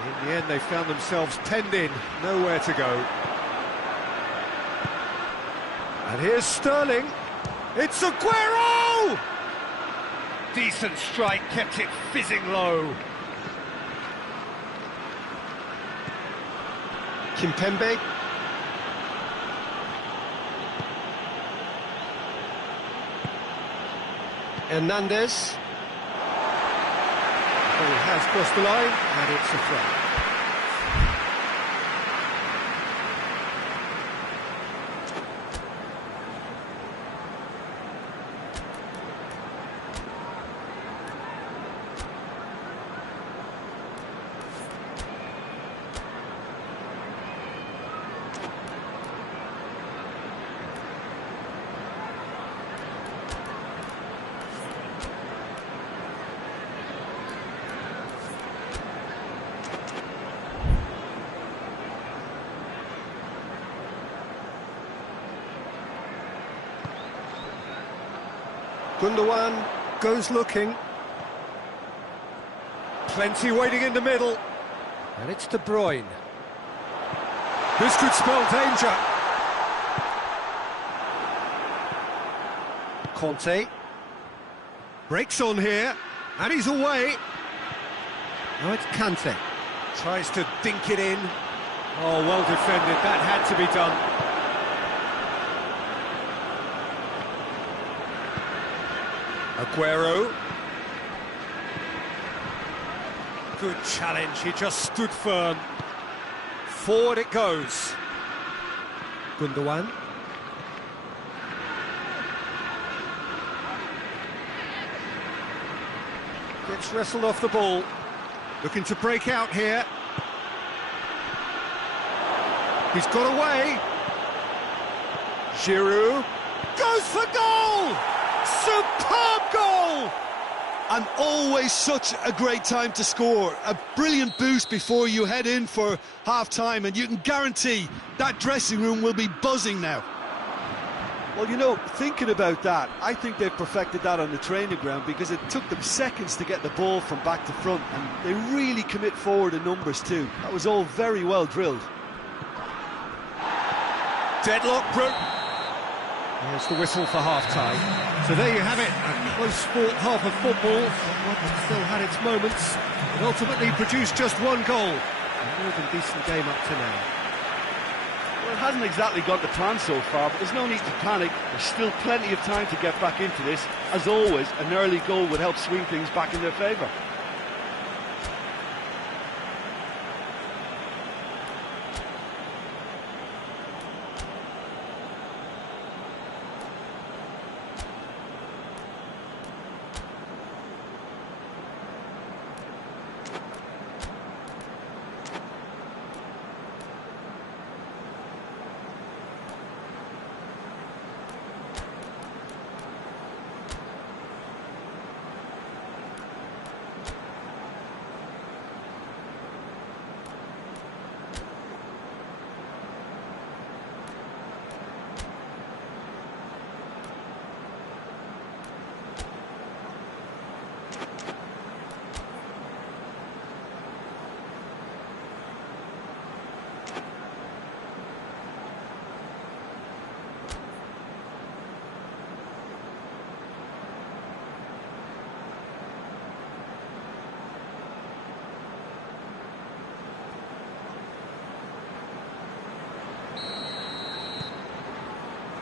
In the end, they found themselves penned in, nowhere to go. And here's Sterling. It's Aguero! Decent strike, kept it fizzing low. Kimpembe. Hernandez. Ball has crossed the line, and it's a throw. Gundogan goes looking. Plenty waiting in the middle. And it's De Bruyne. This could spell danger. Conte. Breaks on here. And he's away. Now it's Kante. Tries to dink it in. Oh, well defended. That had to be done. Aguero. Good challenge, he just stood firm. Forward it goes. Gundogan. Gets wrestled off the ball. Looking to break out here. He's got away. Giroud goes for goal! Superb goal! And always such a great time to score. A brilliant boost before you head in for half-time, and you can guarantee that dressing room will be buzzing now. Well, you know, thinking about that, I think they've perfected that on the training ground, because it took them seconds to get the ball from back to front, and they really commit forward in numbers too. That was all very well drilled. Deadlock broke. There's the whistle for half-time. So there you have it, a close-fought half of football, one that still had its moments, and ultimately produced just one goal. A more than decent game up to now. Well, it hasn't exactly got the plan so far, but there's no need to panic. There's still plenty of time to get back into this. As always, an early goal would help swing things back in their favour.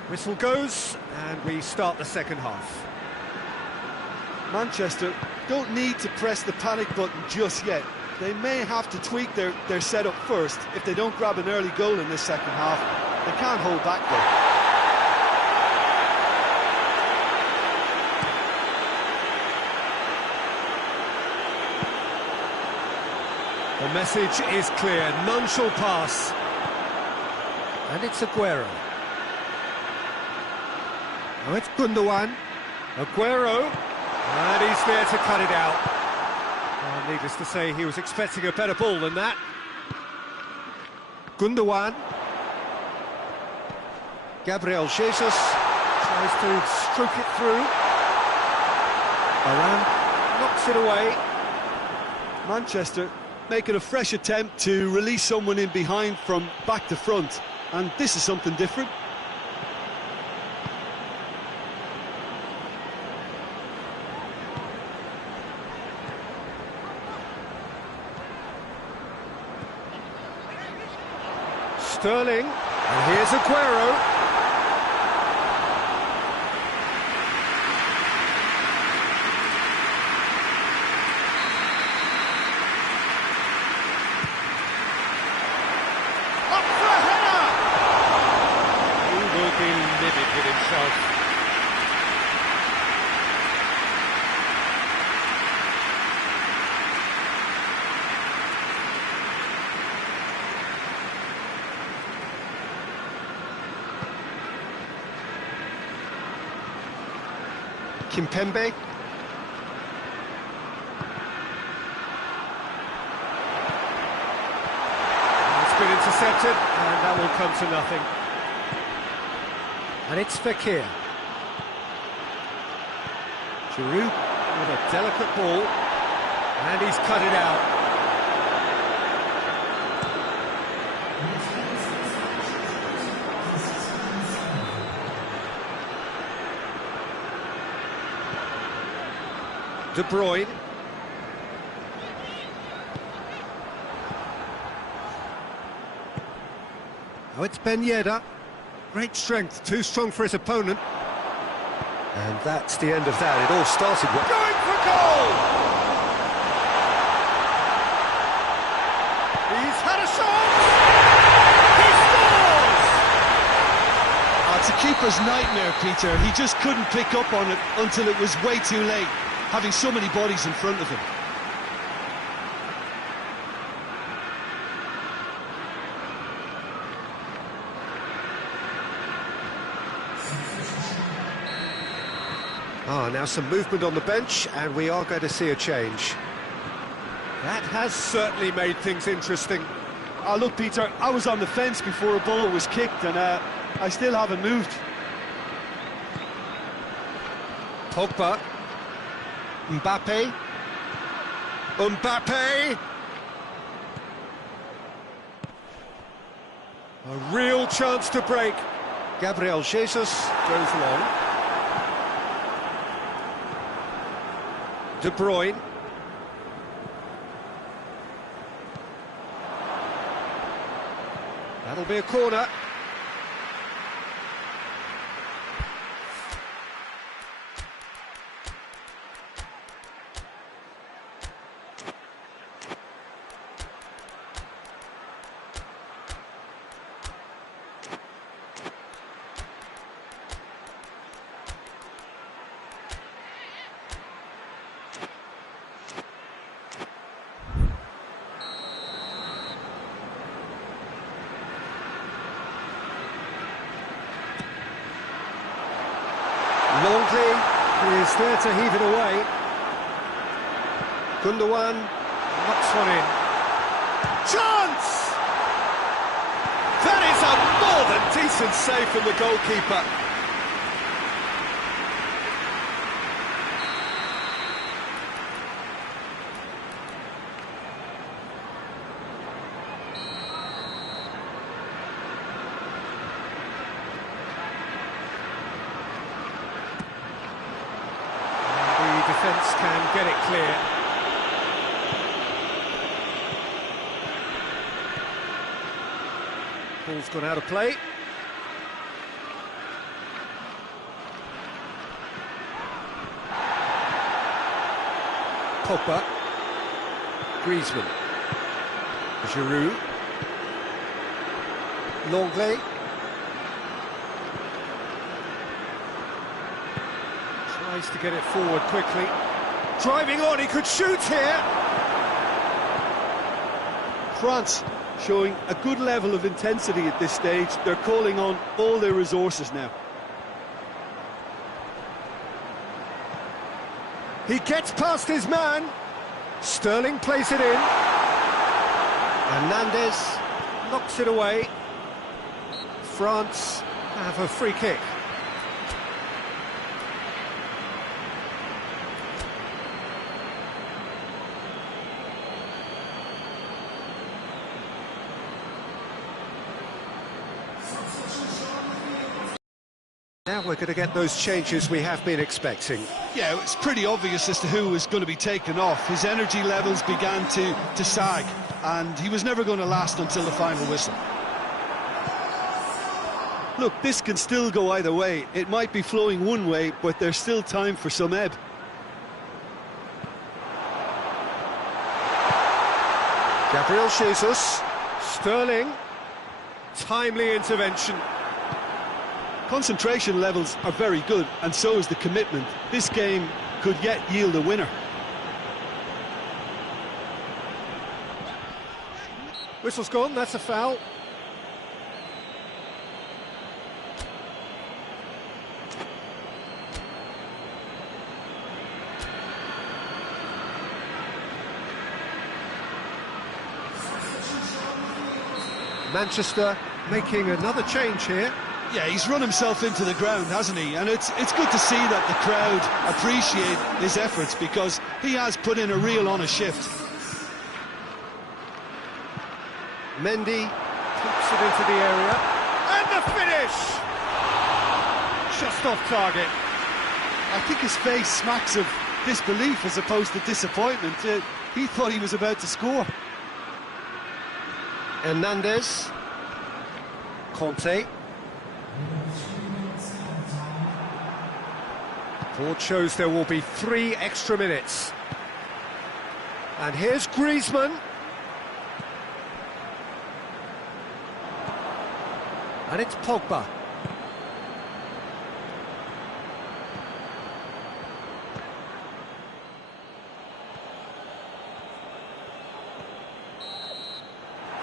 Whistle goes, and we start the second half. Manchester don't need to press the panic button just yet. They may have to tweak their setup first. If they don't grab an early goal in this second half, they can't hold back though. The message is clear, none shall pass. And it's Aguero. Now it's Gundogan. Aguero. And he's there to cut it out. Well, needless to say, he was expecting a better ball than that. Gundogan. Gabriel Jesus tries to stroke it through. Varane knocks it away. Manchester making a fresh attempt to release someone in behind from back to front, and this is something different. Sterling, and here's Aguero. Up for a header! He will be livid with himself. Kimpembe. It's been intercepted, and that will come to nothing. And it's Fekir. Giroud with a delicate ball, and he's cut it out. De Bruyne. Oh, it's Ben Yedder. Great strength, too strong for his opponent. And that's the end of that. It all started with... Going for goal! He's had a shot! He scores! It's a keeper's nightmare, Peter. He just couldn't pick up on it until it was way too late, having so many bodies in front of him. Now some movement on the bench, and we are going to see a change. That has certainly made things interesting. Look, Peter, I was on the fence before a ball was kicked, and I still haven't moved. Pogba. Mbappe. Mbappe! A real chance to break. Gabriel Jesus goes long. De Bruyne. That'll be a corner. is there to heave it away. Gundogan knocks one in. Chance! That is a more than decent save from the goalkeeper. Defence can get it clear. Ball's gone out of play. Pogba. Griezmann. Giroud. Longley. Tries to get it forward quickly. Driving on, he could shoot here. France showing a good level of intensity at this stage. They're calling on all their resources now. He gets past his man. Sterling plays it in. Hernandez knocks it away. France have a free kick. Now we're going to get those changes we have been expecting. Yeah, it's pretty obvious as to who was going to be taken off. His energy levels began to sag, and he was never going to last until the final whistle. Look, this can still go either way. It might be flowing one way, but there's still time for some ebb. Gabriel Jesus. Sterling. Timely intervention. Concentration levels are very good, and so is the commitment. This game could yet yield a winner. Whistle's gone, that's a foul. Manchester making another change here. Yeah, he's run himself into the ground, hasn't he? And it's good to see that the crowd appreciate his efforts, because he has put in a real honest shift. Mendy puts it into the area. And the finish! Just off target. I think his face smacks of disbelief as opposed to disappointment. He thought he was about to score. Hernandez. Conte. Board shows there will be 3 extra minutes. And here's Griezmann. And it's Pogba.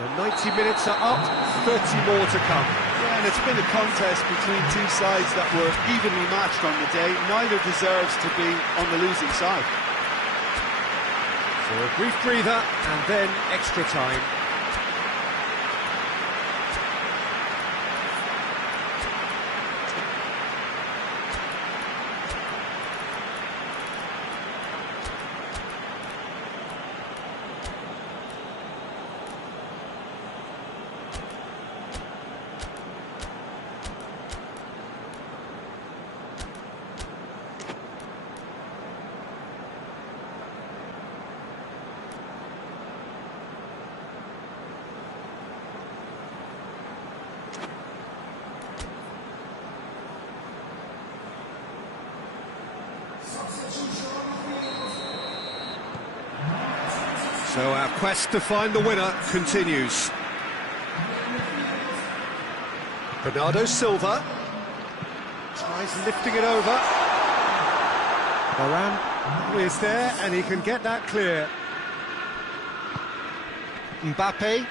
The 90 minutes are up, 30 more to come. Yeah, and it's been a contest between two sides that were evenly matched on the day. Neither deserves to be on the losing side. So a brief breather and then extra time. So our quest to find the winner continues. Bernardo Silva tries lifting it over. Varane is there and he can get that clear. Mbappe.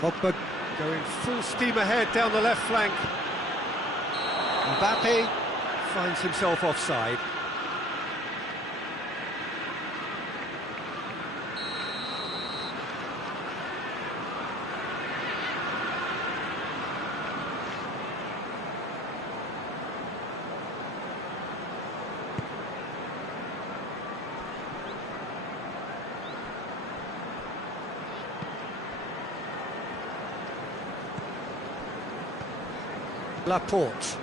Pogba going full steam ahead down the left flank. Mbappe finds himself offside. Laporte.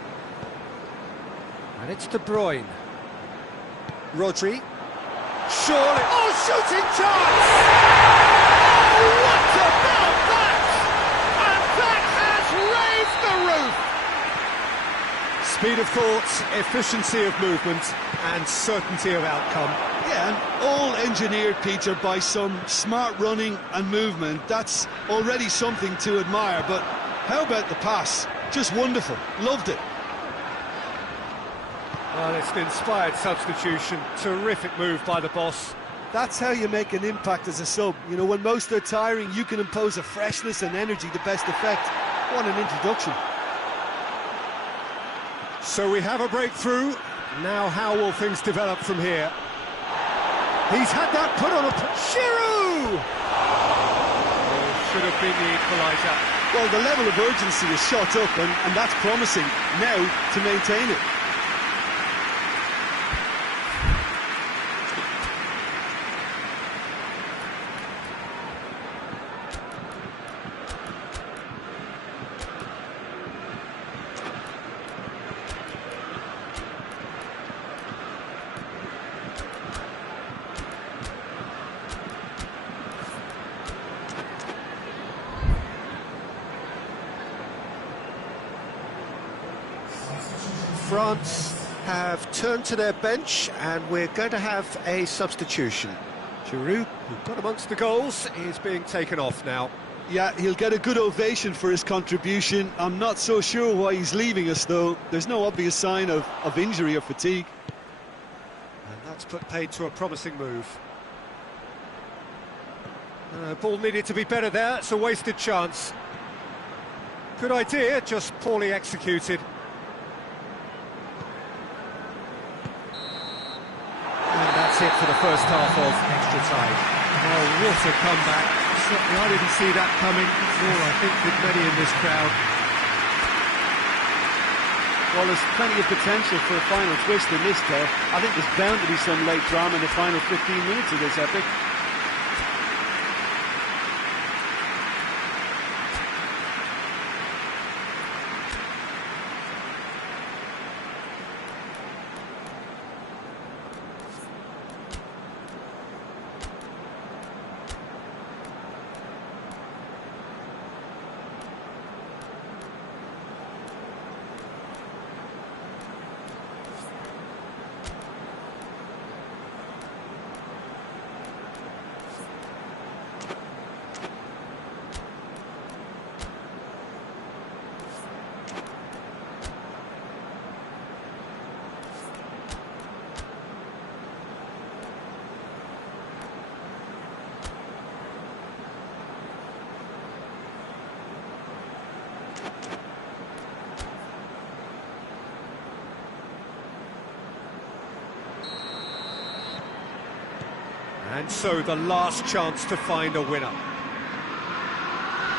And it's De Bruyne. Rodri. Surely. Oh, shooting chance! Oh, what about that? And that has raised the roof! Speed of thought, efficiency of movement, and certainty of outcome. Yeah, and all engineered, Peter, by some smart running and movement. That's already something to admire, but how about the pass? Just wonderful. Loved it. Well, it's an inspired substitution. Terrific move by the boss. That's how you make an impact as a sub. You know, when most are tiring, you can impose a freshness and energy to best effect. What an introduction. So we have a breakthrough. Now how will things develop from here? He's had that put on a... Giroud! Oh, should have been the equaliser. Well, the level of urgency is shot up, and that's promising. Now to maintain it. France have turned to their bench, and we're going to have a substitution. Giroud, who got amongst the goals, is being taken off now. Yeah, he'll get a good ovation for his contribution. I'm not so sure why he's leaving us, though. There's no obvious sign of injury or fatigue. And that's put paid to a promising move. Ball needed to be better there. It's a wasted chance. Good idea, just poorly executed. That's it for the first half of extra time. Oh, what a comeback. Certainly I didn't see that coming, nor I think did many in this crowd. Well, there's plenty of potential for a final twist in this there. I think there's bound to be some late drama in the final 15 minutes of this epic. And so the last chance to find a winner.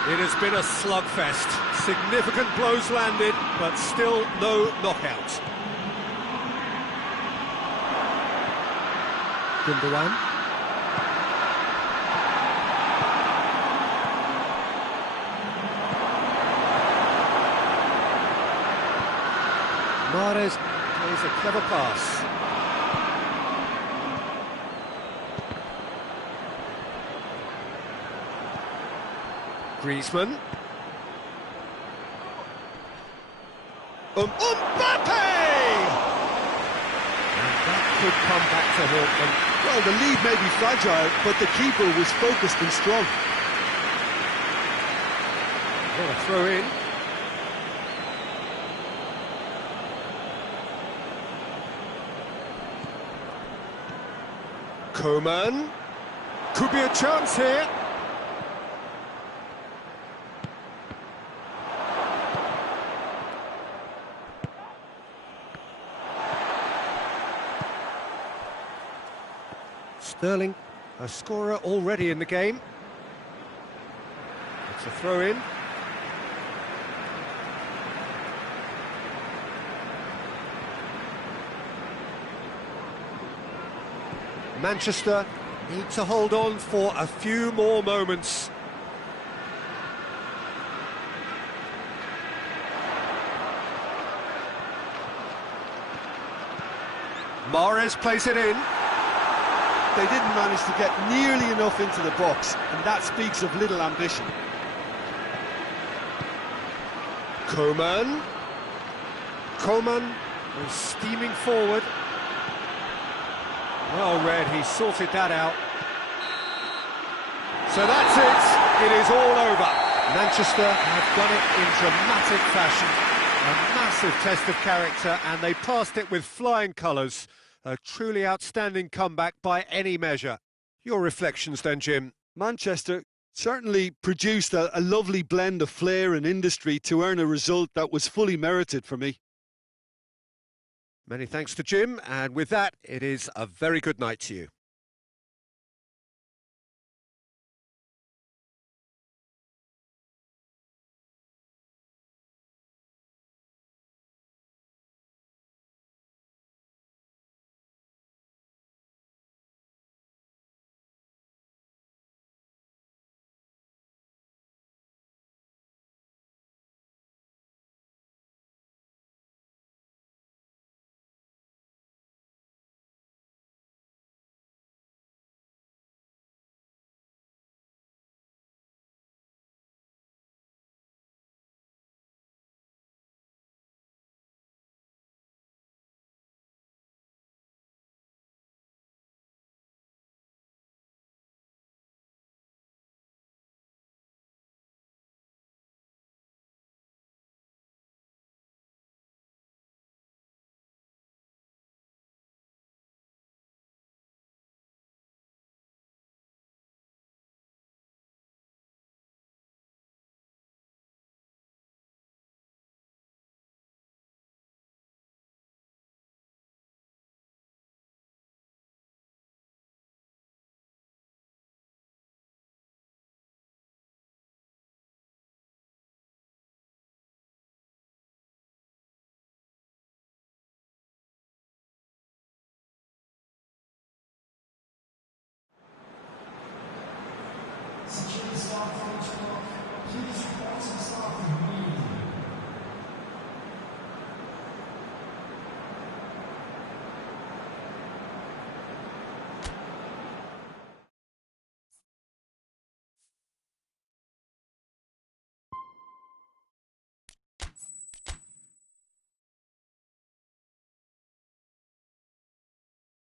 It has been a slugfest. Significant blows landed, but still no knockout. Gundogan. Mahrez plays a clever pass. Griezmann. Mbappe! And that could come back to haunt them. Well, the lead may be fragile, but the keeper was focused and strong. What a throw in. Coman. Could be a chance here. Sterling, a scorer already in the game. It's a throw-in. Manchester need to hold on for a few more moments. Mahrez plays it in. They didn't manage to get nearly enough into the box, and that speaks of little ambition. Coman was steaming forward. Well read, he sorted that out. So that's it, it is all over. Manchester have done it in dramatic fashion. A massive test of character, and they passed it with flying colours. A truly outstanding comeback by any measure. Your reflections then, Jim? Manchester certainly produced a lovely blend of flair and industry to earn a result that was fully merited for me. Many thanks to Jim, and with that, it is a very good night to you. Security staff on the floor. Please report to the staff.